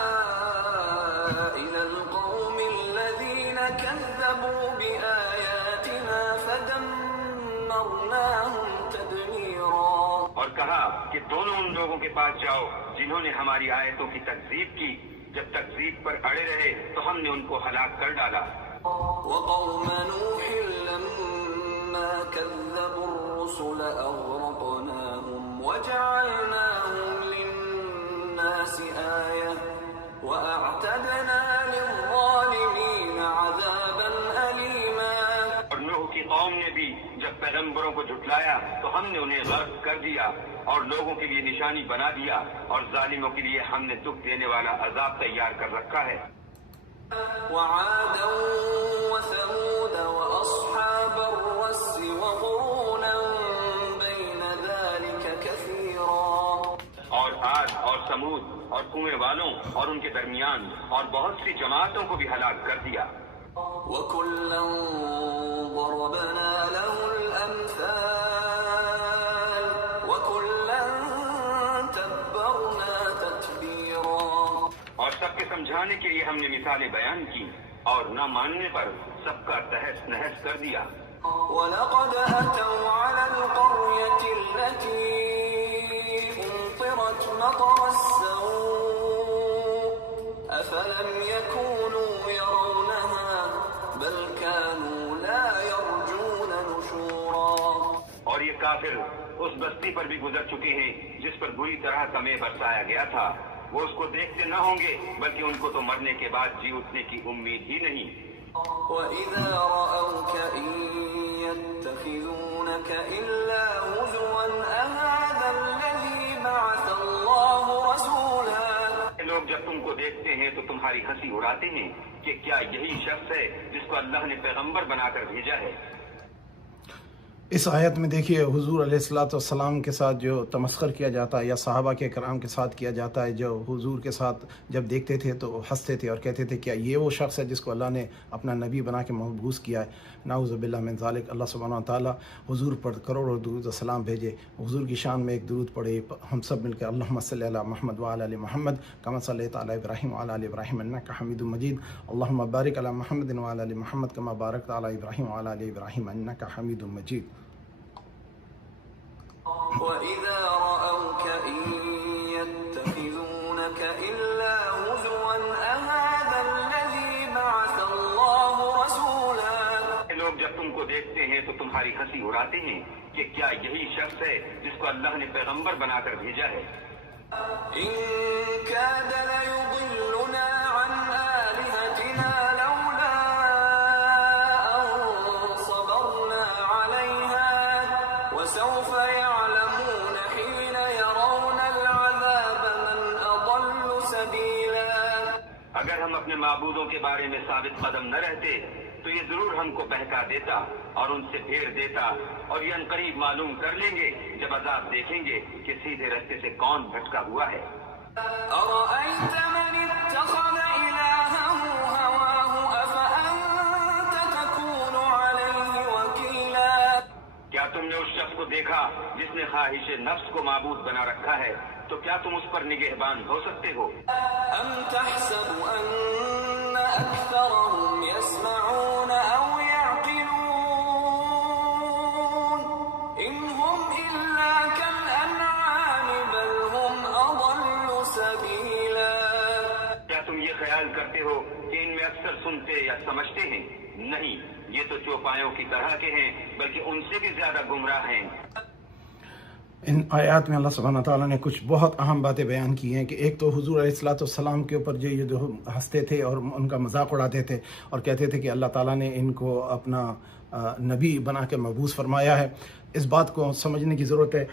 إِلَى الْقَوْمِ الَّذِينَ كَذَّبُوا بِآيَاتِنَا فَدَمَّرْنَاهُمْ تَدْمِيرًا، اور کہا کہ دونوں ان لوگوں کے پاس جاؤ جنہوں نے ہماری آیتوں کی تکذیب کی، جب تکذیب پر اڑے رہے تو ہم نے ان کو ہلاک کر ڈالا۔ وَقَوْمَ نُوحٍ لَمَّا كَذَّبُوا الرُّسُلَ أَغْرَقْنَاهُمْ وَجَعَلْنَاهُمْ لِلنَّاسِ آيَةً وَأَعْتَدْنَا لِلظَّالِمِينَ عَذَابًا أَلِيمًا، اور نوح کی قوم نے بھی جب پیغمبروں کو جھٹلایا تو ہم نے انہیں غرق کر دیا اور لوگوں کے لیے نشانی بنا دیا، اور ظالموں کے لیے ہم نے دکھ دینے والا عذاب تیار کر رکھا ہے۔ وعادا وثمود وأصحاب الرس وقرونا بين ذلك كثيرا، اور عاد اور سمود اور کنویں والوں اور ان کے درمیان اور بہت سی جماعتوں کو بھی ہلاک کر دیا۔ وكلا ضربنا له الأمثال وكلا تبرنا تتبيرا، اور سب کے سمجھانے کے لیے ہم نے مثالیں بیان کی، اور نہ ماننے پر سب کا تہس نہس کر دیا۔ وَلَقَدْ أَتَوْا عَلَى الْقَرْيَةِ الَّتِي أُمْطِرَتْ مَطَرَ السَّوْءِ أَفَلَمْ يَكُونُوا يَرَوْنَهَا بَلْ كَانُوا لَا يَرْجُونَ نُشُورًا، اور یہ کافر اس بستی پر بھی گزر چکے ہیں جس پر بری طرح کا مے برسایا گیا تھا، وہ اس کو دیکھتے نہ ہوں گے بلکہ ان کو تو مرنے کے بعد جی اٹھنے کی امید ہی نہیں۔ وَإِذَا رَأَوْكَ إِن يَتَّخِذُونَكَ إِلَّا هُزُوًا أَهَذَا الَّذِي بَعَثَ اللَّهُ رَسُولًا، لوگ جب تم کو دیکھتے ہیں تو تمہاری ہنسی اڑاتے ہیں کہ کیا یہی شخص ہے جس کو اللہ نے پیغمبر بنا کر بھیجا ہے۔ اس آیت میں دیکھیے حضور علیہ السلام کے ساتھ جو تمسخر کیا جاتا ہے یا صحابہ کے کرام کے ساتھ کیا جاتا ہے، جو حضور کے ساتھ جب دیکھتے تھے تو ہنستے تھے اور کہتے تھے کیا یہ وہ شخص ہے جس کو اللہ نے اپنا نبی بنا کے مبعوث کیا ہے؟ نعوذ باللہ من ذالک۔ اللہ سبحانہ تعالیٰ حضور پر کروڑوں درود و سلام بھیجے، حضور کی شان میں ایک درود پڑھے ہم سب مل کے، اللہم صلی علی محمد وعلی آل محمد کما صلیت علی ابراہیم وعلی آل ابراہیم انک حمید مجید، اللہم بارک علی محمد وعلی آل محمد کما بارکت علی ابراہیم وعلی آل ابراہیم انک حمید مجید۔ وَإِذَا رَأَوْكَ إِن يَتَّخِذُونَكَ إِلَّا هُزُوًا أَهَذَا الَّذِي بَعَثَ اللَّهُ رَسُولًا۔ لوگ جب تم کو دیکھتے ہیں تو تمہاری ہنسی اڑاتے ہیں کہ کیا یہی شخص ہے جس کو اللہ نے پیغمبر بنا کر بھیجا ہے؟ إِن كَادَ لَيُضِلُّنَا عَنْ آلِهَتِنَا لَوْلَا أَن صَبَرْنَا عَلَيْهَا وَسَوْفَ يَعْلَمُونَ حِينَ يَرَوْنَ الْعَذَابَ مَنْ أَضَلُّ سَبِيلًا۔ اگر ہم اپنے معبودوں کے بارے میں ثابت قدم نہ رہتے تو یہ ضرور ہم کو بہکا دیتا اور ان سے پھیر دیتا، اور یہ عنقریب معلوم کر لیں گے جب عذاب دیکھیں گے کہ سیدھے رستے سے کون بھٹکا ہوا ہے۔ أَرَأَيْتَ مَنِ اتَّخَذَ إِلَٰهَهُ هَوَاهُ أَفَأَنتَ تَكُونُ عَلَيْهِ وَكِيلًا۔ کیا تم نے اس شخص کو دیکھا جس نے خواہش نفس کو معبود بنا رکھا ہے؟ تو کیا تم اس پر نگہبان ہو سکتے ہو؟ أَمْ تَحْسَبُ أَنَّ أَكْثَرَهُمْ يَسْمَعُونَ أَوْ يَعْقِلُونَ إِنْ هُمْ إِلَّا كَالْأَنْعَامِ بَلْ هُمْ أَضَلُّ سَبِيلًا۔ کیا تم یہ خیال کرتے ہو کہ ان میں اکثر سنتے یا سمجھتے ہیں؟ نہیں، یہ تو چوپایوں کی طرح کے ہیں، بلکہ ان سے بھی زیادہ گمراہ ہیں۔ ان آیات میں اللہ سبحانہ تعالیٰ نے کچھ بہت اہم باتیں بیان کی ہیں کہ ایک تو حضور علیہ السلام کے اوپر جو ہنستے تھے اور ان کا مذاق اڑاتے تھے اور کہتے تھے کہ اللہ تعالیٰ نے ان کو اپنا نبی بنا کے مبعوث فرمایا ہے، اس بات کو سمجھنے کی ضرورت ہے۔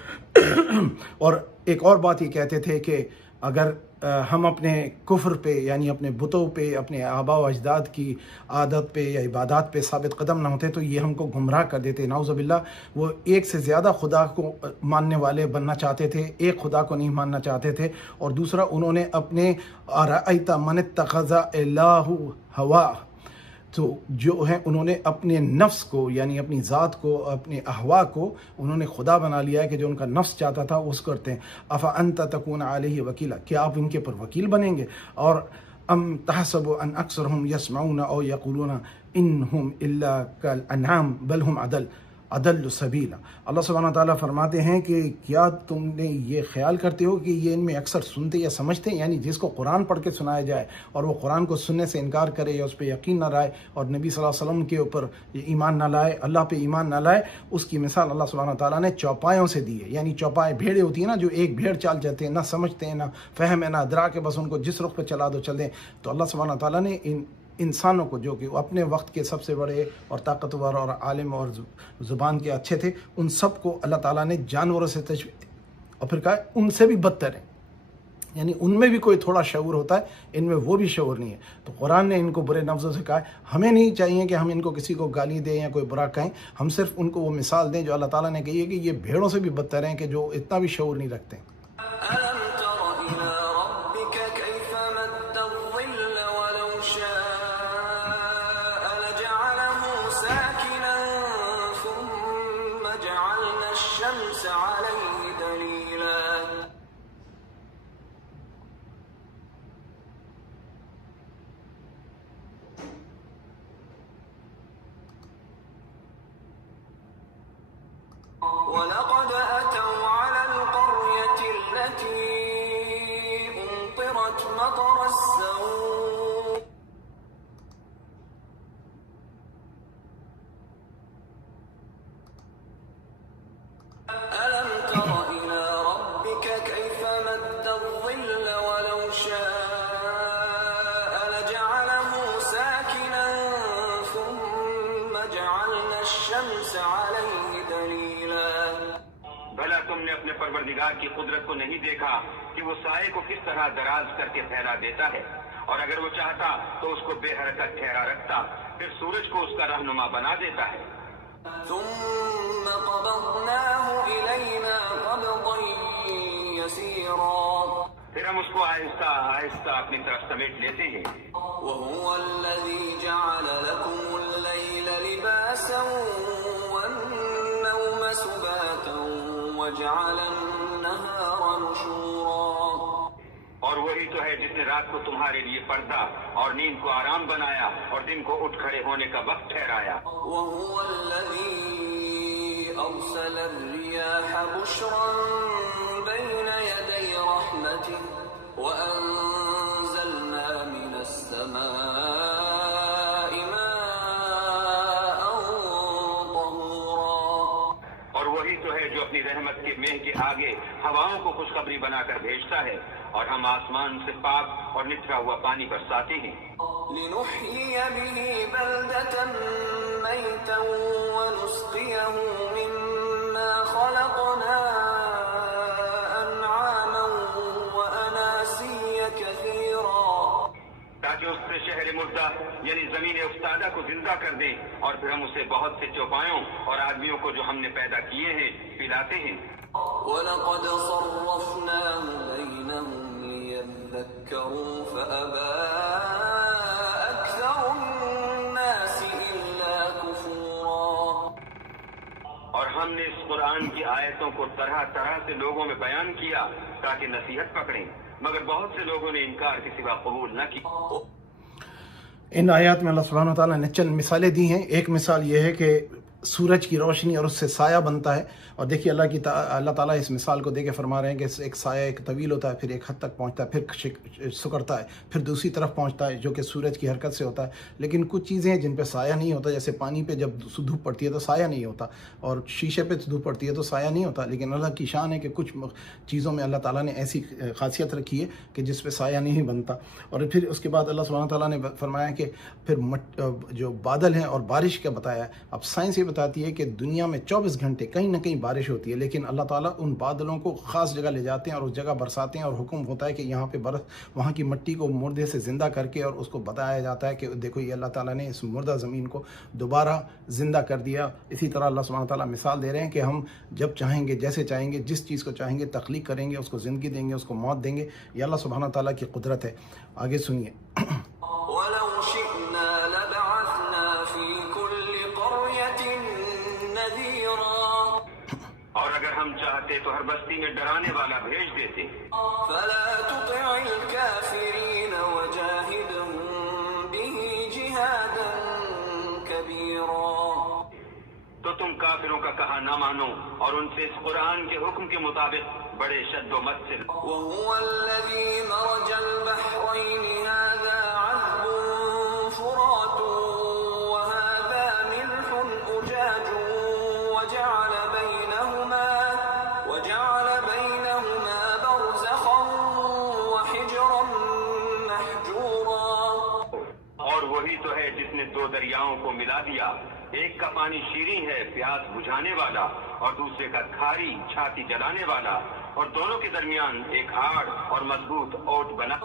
اور ایک اور بات یہ کہتے تھے کہ اگر ہم اپنے کفر پہ یعنی اپنے بتوں پہ، اپنے آباء و اجداد کی عادت پہ یا عبادات پہ ثابت قدم نہ ہوتے تو یہ ہم کو گمراہ کر دیتے۔ نعوذ باللہ، وہ ایک سے زیادہ خدا کو ماننے والے بننا چاہتے تھے، ایک خدا کو نہیں ماننا چاہتے تھے۔ اور دوسرا، انہوں نے اپنے ارأیت من اتخذ الہ ہوا، تو جو ہے انہوں نے اپنے نفس کو یعنی اپنی ذات کو، اپنے احوا کو انہوں نے خدا بنا لیا ہے کہ جو ان کا نفس چاہتا تھا اس کرتے ہیں۔ افانت تکون علیہ وکیلا، کیا آپ ان کے پر وکیل بنیں گے؟ اور ام تحسب ان اکثرهم یسمعون او یقولون انہم الا کالانعام بل ہم اضل سبیلا۔ اللہ سبحانہ تعالیٰ فرماتے ہیں کہ کیا تم نے یہ خیال کرتے ہو کہ یہ ان میں اکثر سنتے یا سمجھتے ہیں؟ یعنی جس کو قرآن پڑھ کے سنایا جائے اور وہ قرآن کو سننے سے انکار کرے یا اس پہ یقین نہ لائے اور نبی صلی اللہ علیہ وسلم کے اوپر ایمان نہ لائے، اللہ پہ ایمان نہ لائے، اس کی مثال اللہ سبحانہ تعالیٰ نے چوپایوں سے دی ہے۔ یعنی چوپائے بھیڑیں ہوتی ہیں نا، جو ایک بھیڑ چال جاتے ہیں، نہ سمجھتے ہیں، نہ فہم ہے، نہ ادراک ہے، بس ان کو جس رخ پہ چلا دو چل دیں۔ تو اللہ سبحانہ تعالیٰ نے انسانوں کو جو کہ اپنے وقت کے سب سے بڑے اور طاقتور اور عالم اور زبان کے اچھے تھے، ان سب کو اللہ تعالیٰ نے جانوروں سے اور پھر کہا ان سے بھی بدتر ہیں، یعنی ان میں بھی کوئی تھوڑا شعور ہوتا ہے، ان میں وہ بھی شعور نہیں ہے۔ تو قرآن نے ان کو برے لفظوں سے کہا ہے۔ ہمیں نہیں چاہیے کہ ہم ان کو کسی کو گالی دیں یا کوئی برا کہیں، ہم صرف ان کو وہ مثال دیں جو اللہ تعالیٰ نے کہی ہے کہ یہ بھیڑوں سے بھی بدتر ہیں، کہ جو اتنا بھی شعور نہیں رکھتے۔ أَلَمْ تَرَ إِلَىٰ رَبِّكَ كَيْفَ مَدَّ الظِّلَّ وَلَوْ شَاءَ لَجَعَلَهُ سَاكِنًا ثُمَّ جَعَلْنَا الشَّمْسَ عَلَيْهِ دَلِيلًا۔ وَلَقَدْ أَتَوْا عَلَى الْقَرْيَةِ الَّتِي أُمْطِرَتْ مَطَرَ السَّوْءِ أَلَمْ تَرَ إِلَىٰ رَبِّكَ كَيْفَ مَدَّ الظِّلَّ وَلَوْ شَاءَ لَجَعَلَهُ سَاكِنًا ثُمَّ جَعَلْنَا الشَّمْسَ عَلَيْهِ دَلِيلًا۔ بھلا تم نے اپنے پروردگار کی قدرت کو نہیں دیکھا کہ وہ سائے کو کس طرح دراز کر کے پھیلا دیتا ہے، اور اگر وہ چاہتا تو اس کو بے حرکت ٹھہرا رکھتا، پھر سورج کو اس کا رہنما بنا دیتا ہے۔ ثم قبضناه إلينا قبضا يسيرا پھر ہم اس کو آہستہ آہستہ اپنی طرف سمیٹ لیتے ہیں. وهو الذي جعل لكم الليل لباسا والنوم سباتا وجعل النهار نشورا اور وہی تو ہے جس نے رات کو تمہارے لیے پردہ اور نیند کو آرام بنایا اور دن کو اٹھ کھڑے ہونے کا وقت ٹھہرایا. وهو الذي أرسل الرياح بشرا بين يدي رحمته وأنزلنا من السماء ماء طهورا اور وہی تو ہے جو اپنی رحمت کے مہ کے آگے ہواؤں کو خوشخبری بنا کر بھیجتا ہے اور ہم آسمان سے پاک اور نتھرا ہوا پانی برساتے ہیں. لنحيي به بلدة ميتا ونسقيه مما خلقنا أنعاما وأناسيا كثيرا تاکہ اس سے شہر مردہ یعنی زمین افتادہ کو زندہ کر دیں اور پھر ہم اسے بہت سے چوپایوں اور آدمیوں کو جو ہم نے پیدا کیے ہیں پلاتے ہیں. ولقد صرفناه بينهم ليذكروا فأبى أكثر الناس إلا كفورا اور ہم نے اس قرآن کی آیتوں کو طرح طرح سے لوگوں میں بیان کیا تاکہ نصیحت پکڑیں، مگر بہت سے لوگوں نے انکار کے سوا قبول نہ کی. ان آیات میں اللہ سبحانہ وتعالیٰ نے چند مثالیں دی ہیں. ایک مثال یہ ہے کہ سورج کی روشنی اور اس سے سایہ بنتا ہے، اور دیکھیے اللہ تعالیٰ اس مثال کو دے کے فرما رہے ہیں کہ ایک سایہ ایک طویل ہوتا ہے، پھر ایک حد تک پہنچتا ہے، پھر سکڑتا ہے، پھر دوسری طرف پہنچتا ہے، جو کہ سورج کی حرکت سے ہوتا ہے. لیکن کچھ چیزیں ہیں جن پہ سایہ نہیں ہوتا، جیسے پانی پہ جب دھوپ پڑتی ہے تو سایہ نہیں ہوتا، اور شیشے پہ دھوپ پڑتی ہے تو سایہ نہیں ہوتا. لیکن اللہ کی شان ہے کہ کچھ چیزوں میں اللہ تعالیٰ نے ایسی خاصیت رکھی ہے کہ جس پہ سایہ نہیں بنتا. اور پھر اس کے بعد اللہ سبحانہ تعالیٰ نے فرمایا کہ پھر جو بادل ہیں اور بارش کا بتایا ہے. اب سائنس یہ بتاتی ہے کہ دنیا میں 24 گھنٹے کہیں نہ کہیں بارش ہوتی ہے، لیکن اللہ تعالیٰ ان بادلوں کو خاص جگہ لے جاتے ہیں اور اس جگہ برساتے ہیں، اور حکم ہوتا ہے کہ یہاں پہ وہاں کی مٹی کو مردے سے زندہ کر کے اور اس کو بتایا جاتا ہے کہ دیکھو یہ اللہ تعالیٰ نے اس مردہ زمین کو دوبارہ زندہ کر دیا. اسی طرح اللہ سبحانہ تعالیٰ مثال دے رہے ہیں کہ ہم جب چاہیں گے، جیسے چاہیں گے، جس چیز کو چاہیں گے تخلیق کریں گے، اس کو زندگی دیں گے، اس کو موت دیں گے. یہ اللہ سبحانہ تعالیٰ کی قدرت ہے. آگے سنیے. ولو شئنا لبعثنا في كل قرية نذيرا اور اگر ہم چاہتے تو ہر بستی میں ڈرانے والا بھیج دیتے. فلا تطع الكافرين وجاهدهم به جهادا كبيرا تو تم کافروں کا کہا نہ مانو اور ان سے اس قرآن کے حکم کے مطابق بڑے شد و مت سے. وهو الذي مرج البحرين هذا عذب فرات وهذا ملح أجاج وجعل بينهما برزخا وحجرا محجورا اور وہی تو ہے جس نے دو دریاؤں کو ملا دیا، ایک کا پانی شیریں ہے پیاس بجھانے والا اور دوسرے کا کھاری چھاتی جلانے والا، اور دونوں کے درمیان ایک ہارڈ اور مضبوط اوٹ بنا.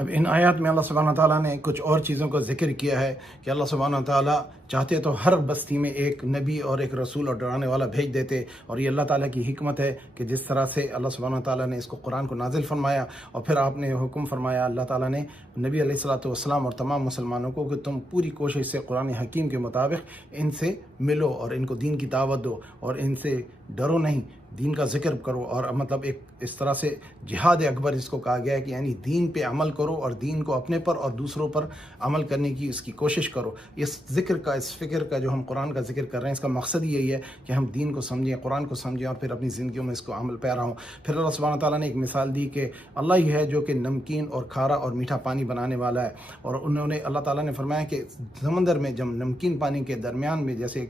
اب ان آیات میں اللہ سبحانہ تعالیٰ نے کچھ اور چیزوں کو ذکر کیا ہے کہ اللہ سبحانہ تعالیٰ چاہتے تو ہر بستی میں ایک نبی اور ایک رسول اور ڈرانے والا بھیج دیتے، اور یہ اللہ تعالیٰ کی حکمت ہے کہ جس طرح سے اللہ سبحانہ تعالیٰ نے اس کو قرآن کو نازل فرمایا، اور پھر آپ نے حکم فرمایا اللہ تعالیٰ نے نبی علیہ الصلوۃ والسلام اور تمام مسلمانوں کو کہ تم پوری کوشش سے قرآن حکیم کے مطابق ان سے ملو اور ان کو دین کی دعوت دو اور ان سے ڈرو نہیں، دین کا ذکر کرو. اور مطلب ایک اس طرح سے جہاد اکبر اس کو کہا گیا ہے کہ یعنی دین پہ عمل کرو اور دین کو اپنے پر اور دوسروں پر عمل کرنے کی اس کی کوشش کرو. اس ذکر کا، اس فکر کا جو ہم قرآن کا ذکر کر رہے ہیں، اس کا مقصد یہی ہے کہ ہم دین کو سمجھیں، قرآن کو سمجھیں اور پھر اپنی زندگیوں میں اس کو عمل پیرا ہوں. پھر اللہ سبحانہ تعالیٰ نے ایک مثال دی کہ اللہ ہی ہے جو کہ نمکین اور کھارا اور میٹھا پانی بنانے والا ہے. اور انہوں نے اللہ تعالیٰ نے فرمایا کہ سمندر میں جب نمکین پانی کے درمیان میں، جیسے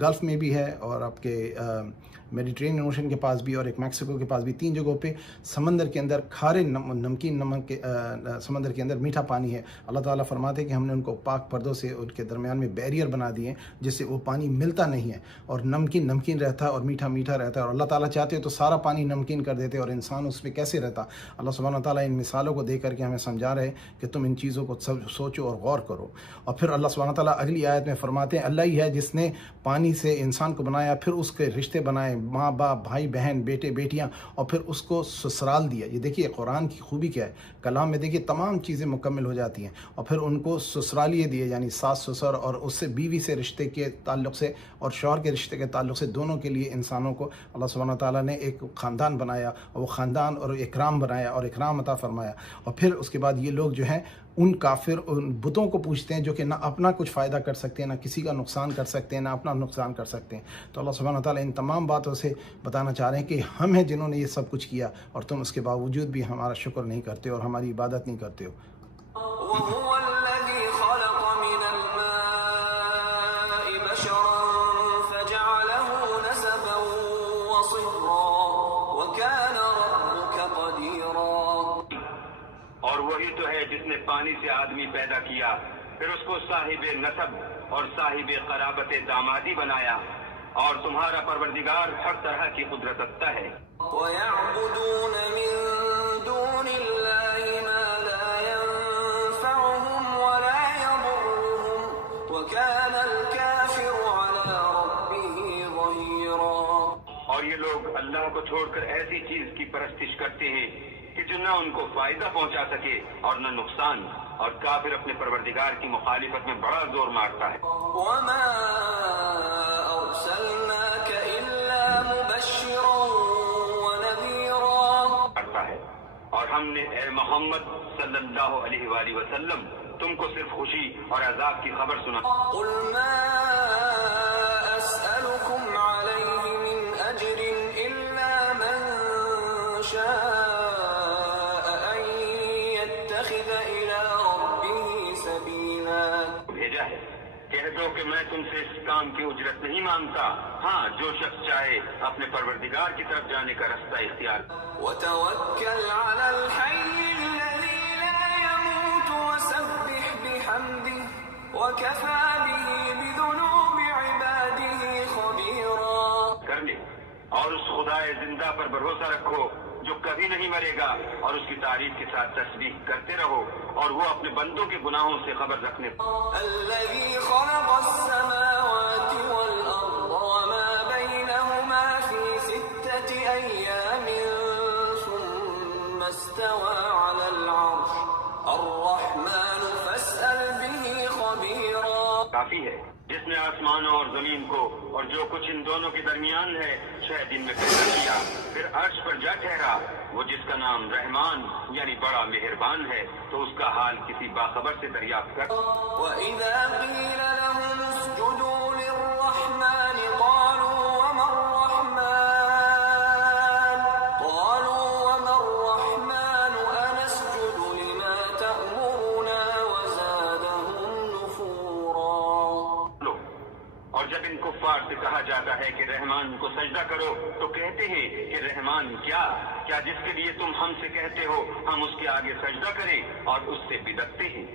گلف میں بھی ہے اور آپ کے میڈیٹرینین اوشن کے پاس بھی اور ایک میکسیکو کے پاس بھی، 3 جگہوں پہ سمندر کے اندر کھارے نمکین نمک کے سمندر کے اندر میٹھا پانی ہے۔ اللہ تعالیٰ فرماتے ہیں کہ ہم نے ان کو پاک پردوں سے ان کے درمیان میں بیریئر بنا دیے ہیں جس سے وہ پانی ملتا نہیں ہے اور نمکین رہتا ہے اور میٹھا رہتا ہے، اور اللہ تعالیٰ چاہتے تو سارا پانی نمکین کر دیتے اور انسان اس پہ کیسے رہتا۔ اللہ سبحانہ تعالیٰ ان مثالوں کو دے کر کے ہمیں سمجھا رہے کہ تم ان چیزوں کو سوچو اور غور کرو۔ اور پھر اللہ سبحانہ تعالیٰ اگلی آیت میں فرماتے ہیں اللہ ہی ہے جس نے پانی سے انسان کو بنایا، پھر اس کے رشتے بنائے، ماں باپ، بھائی بہن، بیٹے بیٹیاں، اور پھر اس کو سسرال دیا۔ یہ دیکھیے قرآن کی خوبی کیا ہے، کلام میں دیکھیے تمام چیزیں مکمل ہو جاتی ہیں، اور پھر ان کو سسرالیے دیے، یعنی ساس سسر، اور اس سے بیوی سے رشتے کے تعلق سے اور شوہر کے رشتے کے تعلق سے دونوں کے لیے انسانوں کو اللہ سبحانہ تعالیٰ نے ایک خاندان بنایا، اور وہ خاندان اور اکرام بنایا اور اکرام عطا فرمایا۔ اور پھر اس کے بعد یہ لوگ جو ہیں ان کافر ان بتوں کو پوچھتے ہیں جو کہ نہ اپنا کچھ فائدہ کر سکتے ہیں، نہ کسی کا نقصان کر سکتے ہیں، نہ اپنا نقصان کر سکتے ہیں۔ تو اللہ سبحانہ تعالیٰ ان تمام باتوں سے بتانا چاہ رہے ہیں کہ ہم ہیں جنہوں نے یہ سب کچھ کیا، اور تم اس کے باوجود بھی ہمارا شکر نہیں کرتے اور ہماری عبادت نہیں کرتے ہو۔ وهو الذي خلق من الماء بشرا فجعله نسبا وصهرا وكان ربك قديرا۔ اور وہی تو ہے جس نے پانی سے آدمی پیدا کیا، پھر اس کو صاحب نسب اور صاحب قرابت دامادی بنایا، اور تمہارا پروردگار ہر طرح کی قدرت رکھتا ہے۔ ويعبدون من دون الله ما لا ينفعهم ولا يضرهم وكان الكافر على ربه ظهيرا۔ اور یہ لوگ اللہ کو چھوڑ کر ایسی چیز کی پرستش کرتے ہیں کہ جو نہ ان کو فائدہ پہنچا سکے اور نہ نقصان، اور کافر اپنے پروردگار کی مخالفت میں بڑا زور مارتا ہے۔ وما أرسلناك إلا مبشرا ونذيرا۔ اور ہم نے اے محمد صلی اللہ علیہ وآلہ وسلم تم کو صرف خوشی اور عذاب کی خبر سنا۔ قل ما أسألكم عليه من أجر إلا من شاء أن يتخذ إلى ربه سبيلا۔ بھیجا ہے، کہہ دو کہ میں تم سے اس کام کی اجرت نہیں مانگتا، ہاں جو شخص چاہے اپنے پروردگار کی طرف جانے کا رستہ اختیار۔ وتوكل على الحي الذي لا يموت وسبح بحمده وكفى به بذنوب عباده خبيرا۔ کر لے، اور اس خدائے زندہ پر بھروسہ رکھو جو کبھی نہیں مرے گا، اور اس کی تعریف کے ساتھ تسبیح کرتے رہو، اور وہ اپنے بندوں کے گناہوں سے خبر رکھنے۔ الذي خلق السماوات والأرض وما بينهما في 6 أيام ثم استوى على العرش الرحمن فاسأل به خبيرا۔ کافی ہے جس نے آسمانوں اور زمین کو اور جو کچھ ان دونوں کے درمیان ہے 6 دن میں پیدا کیا، پھر عرش پر جا ٹھہرا، وہ جس کا نام رحمان یعنی بڑا مہربان ہے، تو اس کا حال کسی باخبر سے دریافت کر۔ وَإِذَا قِيلَ لَهُمُ اسْجُدُوا لِلرَّحْمَنِ قَالُوا وَمَا الرَّحْمَنُ أَنَسْجُدُ لِمَا تَأْمُرُنَا وَزَادَهُمْ نُفُورًا۔ اور جب ان کفار سے کہا جاتا ہے کہ رحمان کو سجدہ کرو، تو کہتے ہیں کہ رحمان کیا جس کے لیے تم ہم سے کہتے ہو ہم اس کے آگے سجدہ کریں، اور اس سے بدکتے ہیں۔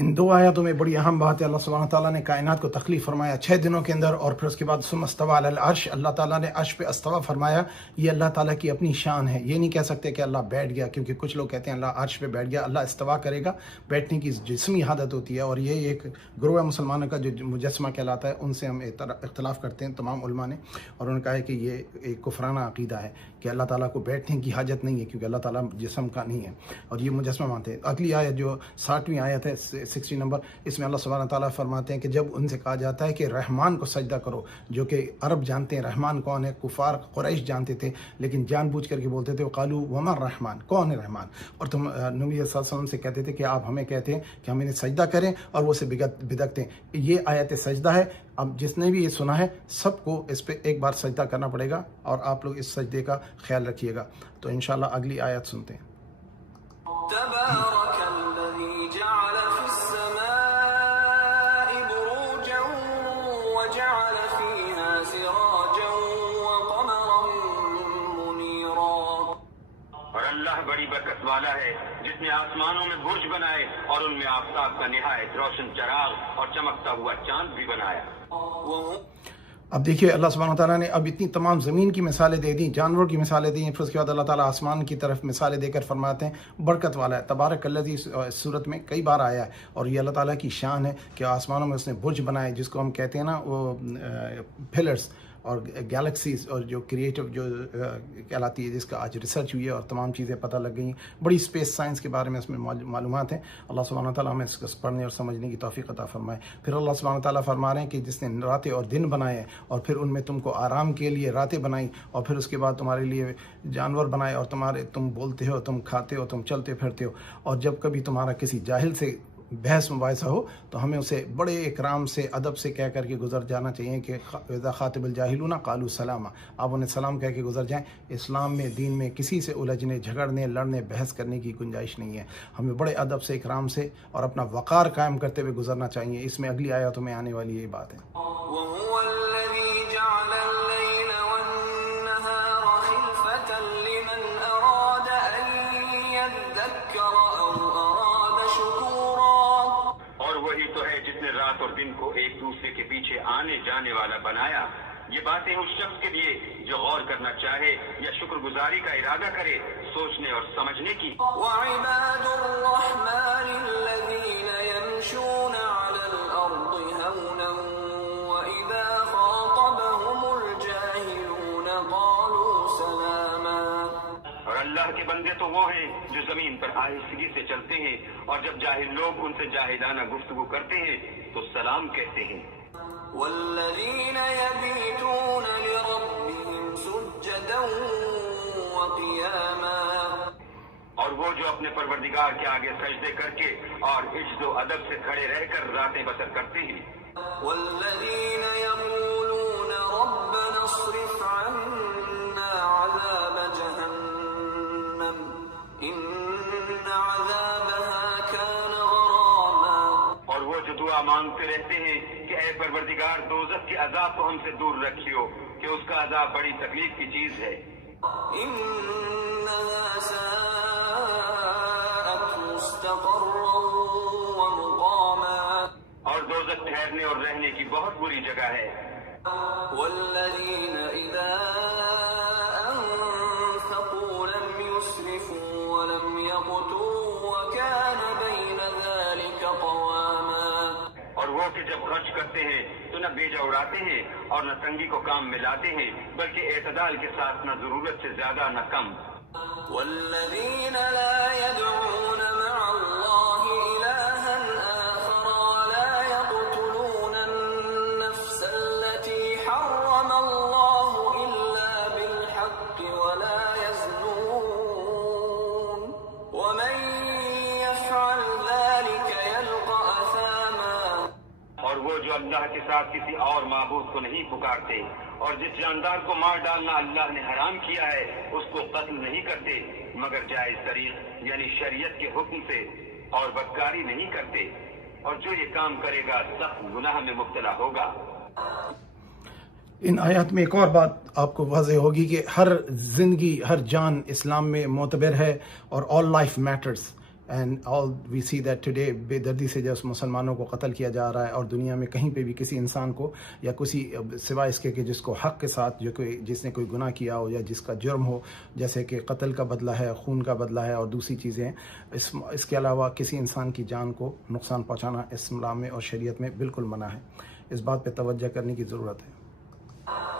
ان 2 آیاتوں میں بڑی اہم بات ہے، اللہ سبحانہ تعالیٰ نے کائنات کو تخلیق فرمایا 6 دنوں کے اندر، اور پھر اس کے بعد ثم استوى علی العرش، اللہ تعالیٰ نے عرش پہ استوا فرمایا۔ یہ اللہ تعالیٰ کی اپنی شان ہے، یہ نہیں کہہ سکتے کہ اللہ بیٹھ گیا، کیونکہ کچھ لوگ کہتے ہیں اللہ عرش پہ بیٹھ گیا۔ اللہ استوا کرے گا، بیٹھنے کی جسمی حالت ہوتی ہے، اور یہ ایک گروہ مسلمانوں کا جو مجسمہ کہلاتا ہے، ان سے ہم اختلاف کرتے ہیں تمام علماء نے، اور انہوں نے کہا ہے کہ یہ ایک کفرانہ عقیدہ ہے کہ اللہ تعالیٰ کو بیٹھنے کی حاجت نہیں ہے، کیونکہ اللہ تعالیٰ جسم کا نہیں ہے، اور یہ مجسمہ مانتے ہیں۔ اگلی آیت جو 60ویں آیت ہے 60 نمبر، اس میں اللہ سبحانہ تعالیٰ فرماتے ہیں کہ جب ان سے کہا جاتا ہے کہ رحمان کو سجدہ کرو، جو کہ عرب جانتے ہیں رحمان کون ہے، کفار قریش جانتے تھے، لیکن جان بوجھ کر کے بولتے تھے قالوا وما الرحمن، کون ہے رحمان، اور تم نبی صلی اللہ علیہ وسلم سے کہتے تھے کہ آپ ہمیں کہتے ہیں کہ ہم انہیں سجدہ کریں، اور وہ سے بدکتے ہیں۔ یہ آیت سجدہ ہے۔ اب جس نے بھی یہ سنا ہے سب کو اس پہ ایک بار سجدہ کرنا پڑے گا، اور آپ لوگ اس سجدے کا خیال رکھیے گا۔ تو انشاءاللہ اگلی آیت سنتے ہیں۔ تبارك الذي جعل في السماء بروجا وجعل فيها سراجا بڑی برکت والا ہے جس نے آسمانوں میں برج بنائے اور ان میں آفتاب کا نہایت روشن چراغ اور چمکتا ہوا چاند بھی بنایا. اب دیکھیے اللہ سبحانہ تعالیٰ نے اب اتنی تمام زمین کی مثالیں دے دیں، جانوروں کی مثالیں دی ہیں، پھر اس کے بعد اللہ تعالیٰ آسمان کی طرف مثالیں دے کر فرماتے ہیں برکت والا ہے. تبارک الذی اس صورت میں کئی بار آیا ہے اور یہ اللہ تعالیٰ کی شان ہے کہ آسمانوں میں اس نے برج بنائے جس کو ہم کہتے ہیں نا وہ پلرز، اور گیلیکسیز اور جو کریٹو جو کہلاتی ہے، جس کا آج ریسرچ ہوئی ہے اور تمام چیزیں پتہ لگ گئی ہیں. بڑی اسپیس سائنس کے بارے میں اس میں معلومات ہیں. اللہ سبحانہ تعالیٰ ہمیں اس کو پڑھنے اور سمجھنے کی توفیق عطا فرمائے. پھر اللہ سبحانہ تعالیٰ فرما رہے ہیں کہ جس نے راتیں اور دن بنائے اور پھر ان میں تم کو آرام کے لیے راتیں بنائیں اور پھر اس کے بعد تمہارے لیے جانور بنائے اور تم بولتے ہو، تم کھاتے ہو، تم چلتے پھرتے ہو. اور جب کبھی تمہارا کسی جاہل سے بحث مباحثہ ہو تو ہمیں اسے بڑے اکرام سے ادب سے کہہ کر کے گزر جانا چاہیے کہ اذا خاطب الجاہلون قالوا سلاما، آپ انہیں سلام کہہ کے گزر جائیں. اسلام میں، دین میں کسی سے الجھنے، جھگڑنے، لڑنے، بحث کرنے کی گنجائش نہیں ہے. ہمیں بڑے ادب سے، اکرام سے اور اپنا وقار قائم کرتے ہوئے گزرنا چاہیے. اس میں اگلی آیاتوں میں آنے والی یہی بات ہے. وهو الذي جعل الليل والنهار خلفة لمن أراد أن يذكر أو أراد شكورا. اور وہی تو ہے جس نے رات اور دن کو ایک دوسرے کے پیچھے آنے جانے والا بنایا. یہ باتیں اس شخص کے لیے جو غور کرنا چاہے یا شکر گزاری کا ارادہ کرے، سوچنے اور سمجھنے کی. وعباد الرحمن الذين يمشون على الأرض هونا وإذا خاطبهم الجاهلون قالوا سلاما. اور اللہ کے بندے تو وہ ہیں جو زمین پر آہستگی سے چلتے ہیں اور جب جاہل لوگ ان سے جاہلانہ گفتگو کرتے ہیں تو سلام کہتے ہیں. والذين يبيتون لربهم سجدا وقياما. اور وہ جو اپنے پروردگار کے آگے سجدے کر کے اور عجز و ادب سے کھڑے رہ کر راتیں بسر کرتے ہیں. والذين يقولون ربنا اصرف عنا عذاب جهنم إن عذابها كان غراما. اور وہ جو دعا مانگتے رہتے ہیں کہ اے پروردگار دوزخ کے عذاب کو ہم سے دور رکھیو کہ اس کا عذاب بڑی تکلیف کی چیز ہے. إنها ساءت مستقرا ومقاما. اور دوزخ ٹھہرنے اور رہنے کی بہت بری جگہ ہے. والذين إذا أنفقوا لم يسرفوا ولم يقتروا وكان بين ذلك قواما. اور وہ کہ جب خرچ کرتے ہیں تو نہ بیجا اڑاتے ہیں اور نہ تنگی کو کام میں لاتے ہیں، بلکہ اعتدال کے ساتھ نہ ضرورت سے زیادہ نہ کم. والذين لا يدعون مع الله إلها آخر ولا يقتلون النفس التي حرم الله إلا بالحق ولا يزنون ومن يفعل ذلك يلقى أثاما. اور وہ جو اللہ کے ساتھ کسی اور معبود کو نہیں پکارتے اور جس جاندار کو مار ڈالنا اللہ نے حرام کیا ہے اس کو قتل نہیں کرتے مگر جائز طریق یعنی شریعت کے حکم سے، اور بدکاری نہیں کرتے، اور جو یہ کام کرے گا سخت گناہ میں مبتلا ہوگا. ان آیات میں ایک اور بات آپ کو واضح ہوگی کہ ہر زندگی، ہر جان اسلام میں معتبر ہے اور all life matters. And all we see that today بے دردی سے جو مسلمانوں کو قتل کیا جا رہا ہے اور دنیا میں کہیں پہ بھی کسی انسان کو یا کسی سوائے اس کے کہ جس کو حق کے ساتھ جس نے کوئی گناہ کیا ہو یا جس کا جرم ہو، جیسے کہ قتل کا بدلہ ہے، خون کا بدلہ ہے اور دوسری چیزیں ہیں، اس کے علاوہ کسی انسان کی جان کو نقصان پہنچانا اسلام میں اور شریعت میں بالکل منع ہے. اس بات پہ توجہ کرنے کی ضرورت ہے.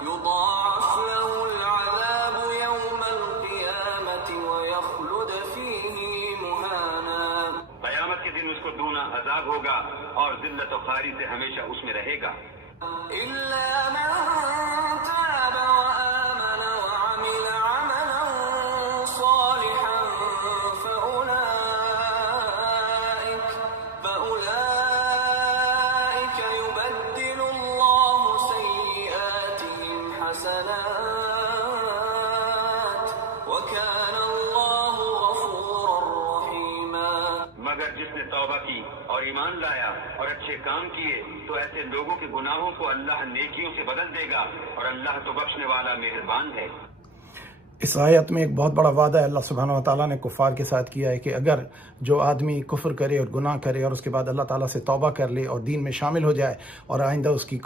يضاعف له العذاب يوم القيامة ويخلد فيه مهانا. قیامت کے دن اس کو دونا عذاب ہوگا اور ذلت و خواری سے ہمیشہ اس میں رہے گا. إلا من تاب وآمن وعمل عملا صالحا فأولئك يبدل الله سيئاتهم حسنات وكان الله غفورا رحيما. مگر جس نے توبہ کی اور ایمان لایا اور اچھے کام کیے تو ایسے لوگوں کے گناہوں کو اللہ نیکیوں سے بدل دے گا اور اللہ تو بخشنے والا مہربان ہے. اس آیت میں ایک بہت بڑا وعدہ ہے اللہ سبحانہ و تعالیٰ نے کفار کے ساتھ کیا ہے کہ اگر جو آدمی کفر کرے اور گناہ کرے اور اس کے بعد اللہ تعالیٰ سے توبہ کر لے اور دین میں شامل ہو جائے اور آئندہ اس کی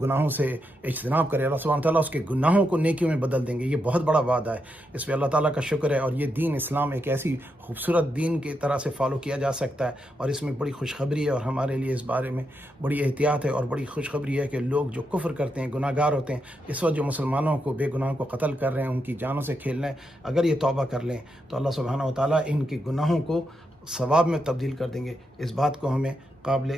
گناہوں سے اجتناب کرے، اللہ سبحانہ و تعالیٰ اس کے گناہوں کو نیکیوں میں بدل دیں گے۔ یہ بہت بڑا وعدہ ہے، اس پہ اللہ تعالیٰ کا شکر ہے۔ اور یہ دین اسلام ایک ایسی خوبصورت دین کی طرح سے فالو کیا جا سکتا ہے، اور اس میں بڑی خوشخبری ہے، اور ہمارے لیے اس بارے میں بڑی احتیاط ہے اور بڑی خوشخبری ہے کہ لوگ جو کفر کرتے ہیں، گناہ گار ہوتے ہیں، اس وقت جو مسلمانوں کو بے گناہوں کو قتل کر رہے ہیں، ان کی جانوں سے کھیل رہے ہیں، اگر یہ توبہ کر لیں تو اللہ سبحانہ و تعالیٰ ان کے گناہوں کو ثواب میں تبدیل کر دیں گے۔ اس بات کو ہمیں قابل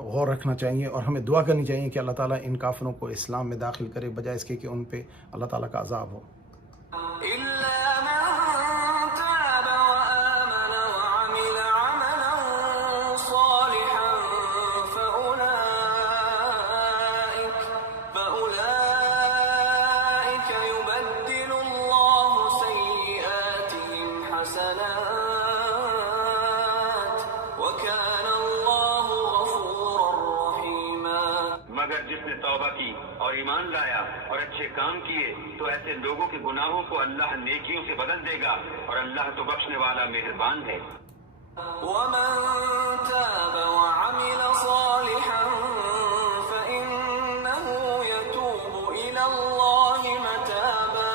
غور رکھنا چاہیے، اور ہمیں دعا کرنی چاہیے کہ اللہ تعالیٰ ان کافروں کو اسلام میں داخل کرے، بجائے اس کے کہ ان پہ اللہ تعالیٰ کا عذاب ہو۔ مگر جس نے توبہ کی اور ایمان لایا اور اچھے کام کیے تو ایسے لوگوں کے گناہوں کو اللہ نیکیوں سے بدل دے گا، اور اللہ تو بخشنے والا مہربان ہے۔ ومن تاب وعمل صالحا فإنه يتوب إلى الله متابا،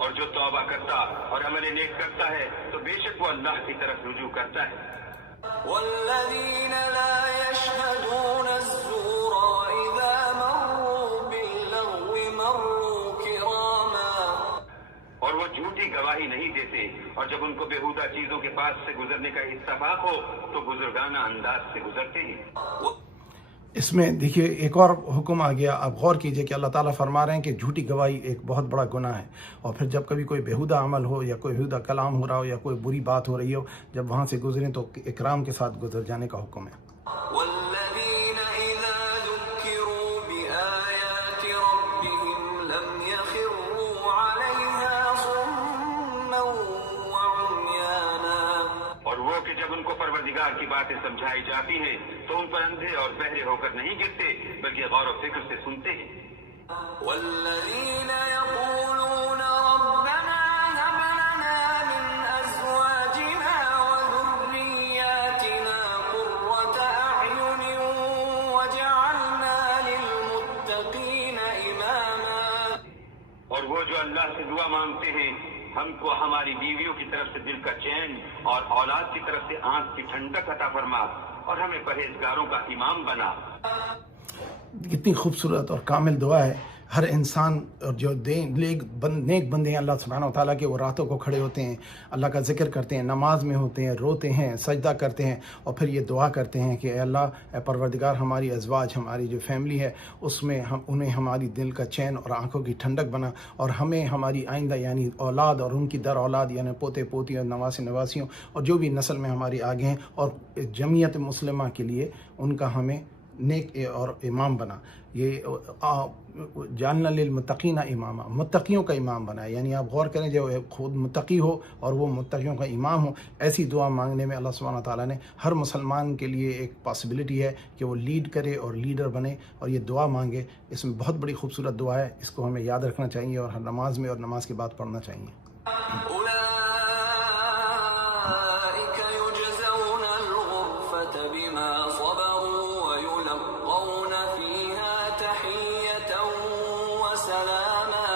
اور جو توبہ کرتا اور عمل نیک کرتا ہے تو بے شک وہ اللہ کی طرف رجوع کرتا ہے۔ والذين لا يشهدون الزور وإذا مروا باللغو مروا كراما، اور وہ جھوٹی گواہی نہیں دیتے، اور جب ان کو بےہودہ چیزوں کے پاس سے گزرنے کا اتفاق ہو تو بزرگانہ انداز سے گزرتے ہیں۔ اس میں دیکھیے ایک اور حکم آ گیا، آپ غور کیجئے کہ اللہ تعالیٰ فرما رہے ہیں کہ جھوٹی گواہی ایک بہت بڑا گناہ ہے، اور پھر جب کبھی کوئی بےہودہ عمل ہو یا کوئی بےہودہ کلام ہو رہا ہو یا کوئی بری بات ہو رہی ہو، جب وہاں سے گزریں تو اکرام کے ساتھ گزر جانے کا حکم ہے۔ والذين إذا ذكروا بآيات ربهم لم يخروا عليها صما وعميانا، اور وہ کہ جب ان کو پروردگار کی باتیں سمجھائی جاتی ہیں تو ان پر اندھے اور بہرے ہو کر نہیں گرتے بلکہ غور و فکر سے سنتے ہیں۔ والذين يقولون ربنا هب لنا من أزواجنا وذرياتنا قرة أعين واجعلنا للمتقين إماما، اور وہ جو اللہ سے دعا مانگتے ہیں، ہم کو ہماری بیویوں کی طرف سے دل کا چین اور اولاد کی طرف سے آنکھ کی ٹھنڈک عطا فرما، اور ہمیں پرہیزگاروں کا امام بنا۔ کتنی خوبصورت اور کامل دعا ہے۔ ہر انسان اور جو نیک بندے ہیں اللہ سبحانہ و تعالیٰ کے، وہ راتوں کو کھڑے ہوتے ہیں، اللہ کا ذکر کرتے ہیں، نماز میں ہوتے ہیں، روتے ہیں، سجدہ کرتے ہیں، اور پھر یہ دعا کرتے ہیں کہ اے اللہ، اے پروردگار، ہماری ازواج، ہماری جو فیملی ہے اس میں انہیں ہماری دل کا چین اور آنکھوں کی ٹھنڈک بنا، اور ہمیں ہماری آئندہ یعنی اولاد اور ان کی در اولاد یعنی پوتے پوتیوں، نواسی نواسیوں اور جو بھی نسل میں ہماری آگے ہیں، اور جمعیت مسلمہ کے لیے ان کا ہمیں نیک اور امام بنا۔ یہ جعلنا للمتقین اماما، متقیوں کا امام بنا ہے، یعنی آپ غور کریں جو خود متقی ہو اور وہ متقیوں کا امام ہو۔ ایسی دعا مانگنے میں اللہ سبحانہ تعالیٰ نے ہر مسلمان کے لیے ایک پاسبلٹی ہے کہ وہ لیڈ کرے اور لیڈر بنے اور یہ دعا مانگے۔ اس میں بہت بڑی خوبصورت دعا ہے، اس کو ہمیں یاد رکھنا چاہیے اور ہر نماز میں اور نماز کے بعد پڑھنا چاہیے۔ أولئك يجزون الغرفة بما صبروا ويلقون فيها تحية وسلاما،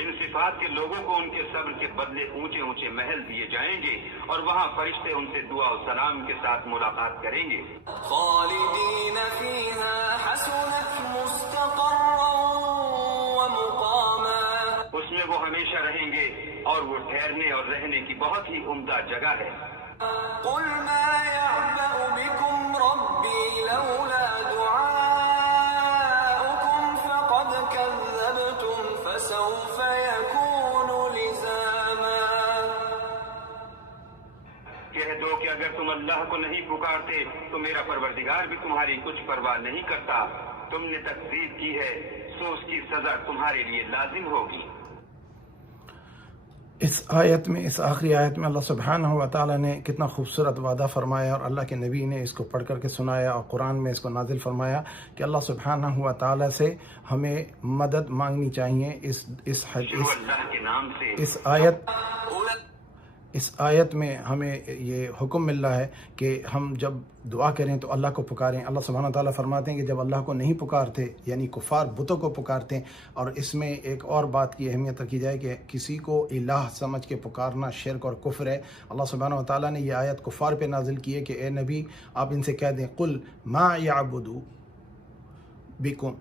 ان صفات کے لوگوں کو ان کے صبر کے بدلے اونچے اونچے محل دیے جائیں گے، اور وہاں فرشتے ان سے دعا و سلام کے ساتھ ملاقات کریں گے۔ خالدين فيها حسنت مستقرا ومقاما، اس میں وہ ہمیشہ رہیں گے، اور وہ ٹھہرنے اور رہنے کی بہت ہی عمدہ جگہ ہے۔ قل ما يعبأ بكم ربي لولا دعاؤكم فقد كذبتم فسوف يكون لزاما، کہہ دو کہ اگر تم اللہ کو نہیں پکارتے تو میرا پروردگار بھی تمہاری کچھ پرواہ نہیں کرتا، تم نے تکذیب کی ہے سو اس کی سزا تمہارے لیے لازم ہوگی۔ اس آیت میں، اس آخری آیت میں اللہ سبحانہ و تعالیٰ نے کتنا خوبصورت وعدہ فرمایا، اور اللہ کے نبی نے اس کو پڑھ کر کے سنایا اور قرآن میں اس کو نازل فرمایا کہ اللہ سبحانہ و تعالیٰ سے ہمیں مدد مانگنی چاہیے۔ شروع اللہ کے نام سے اس آیت میں ہمیں یہ حکم مل رہا ہے کہ ہم جب دعا کریں تو اللہ کو پکاریں۔ اللہ سبحانہ و تعالیٰ فرماتے ہیں کہ جب اللہ کو نہیں پکارتے، یعنی کفار بتوں کو پکارتے ہیں۔ اور اس میں ایک اور بات کی اہمیت رکھی جائے کہ کسی کو الہ سمجھ کے پکارنا شرک اور کفر ہے۔ اللہ سبحانہ و تعالیٰ نے یہ آیت کفار پہ نازل کی ہے کہ اے نبی آپ ان سے کہہ دیں قل ما یعبد بکم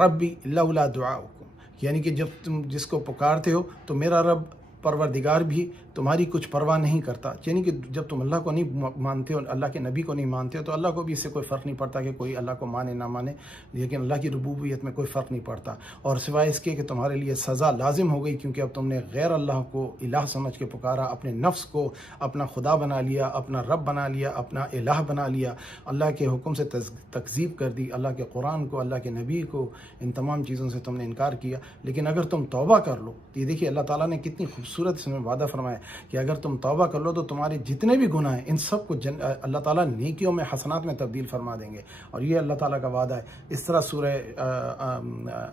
ربی لولا دعاؤکم، یعنی کہ جب تم جس کو پکارتے ہو تو میرا رب پروردگار بھی تمہاری کچھ پرواہ نہیں کرتا، یعنی کہ جب تم اللہ کو نہیں مانتے ہو، اللہ کے نبی کو نہیں مانتے ہو، تو اللہ کو بھی اس سے کوئی فرق نہیں پڑتا کہ کوئی اللہ کو مانے نہ مانے، لیکن اللہ کی ربوبیت میں کوئی فرق نہیں پڑتا۔ اور سوائے اس کے کہ تمہارے لیے سزا لازم ہو گئی، کیونکہ اب تم نے غیر اللہ کو الہ سمجھ کے پکارا، اپنے نفس کو اپنا خدا بنا لیا، اپنا رب بنا لیا، اپنا الہ بنا لیا، اللہ کے حکم سے تکذیب کر دی، اللہ کے قرآن کو، اللہ کے نبی کو، ان تمام چیزوں سے تم نے انکار کیا۔ لیکن اگر تم توبہ کر لو تو یہ دیکھیے اللہ تعالیٰ نے کتنی خوبصورت اس میں وعدہ فرمایا کہ اگر تم توبہ کر لو تو تمہارے جتنے بھی گناہ ہیں ان سب کو اللہ تعالیٰ نیکیوں میں، حسنات میں تبدیل فرما دیں گے، اور یہ اللہ تعالیٰ کا وعدہ ہے۔ اس طرح سورہ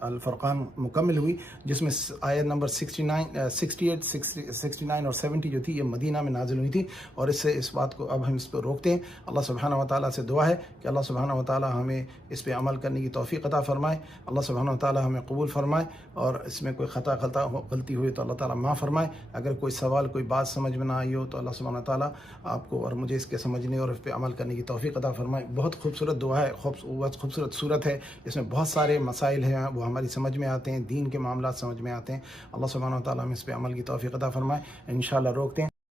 الفرقان مکمل ہوئی، جس میں آیت نمبر 68، 69 اور 70 جو تھی یہ مدینہ میں نازل ہوئی تھی، اور اس سے اس بات کو اب ہم اس پہ روکتے ہیں۔ اللہ سبحانہ و تعالیٰ سے دعا ہے کہ اللہ سبحانہ و تعالیٰ ہمیں اس پہ عمل کرنے کی توفیق عطا فرمائے، اللہ سبحانہ و تعالیٰ ہمیں قبول فرمائے، اور اس میں کوئی غلطی ہوئی تو اللہ تعالیٰ معاف فرمائے۔ اگر کوئی سوال، کوئی بات سمجھ میں نہ آئی ہو تو اللہ سبحانہ و تعالیٰ آپ کو اور مجھے اس کے سمجھنے اور اس پہ عمل کرنے کی توفیق عطا فرمائے۔ بہت خوبصورت دعا ہے، خوبصورت صورت ہے، اس میں بہت سارے مسائل ہیں وہ ہماری سمجھ میں آتے ہیں، دین کے معاملات سمجھ میں آتے ہیں۔ اللہ سبحانہ و تعالیٰ ہمیں اس پہ عمل کی توفیق عطا فرمائے۔ انشاءاللہ روکتے ہیں۔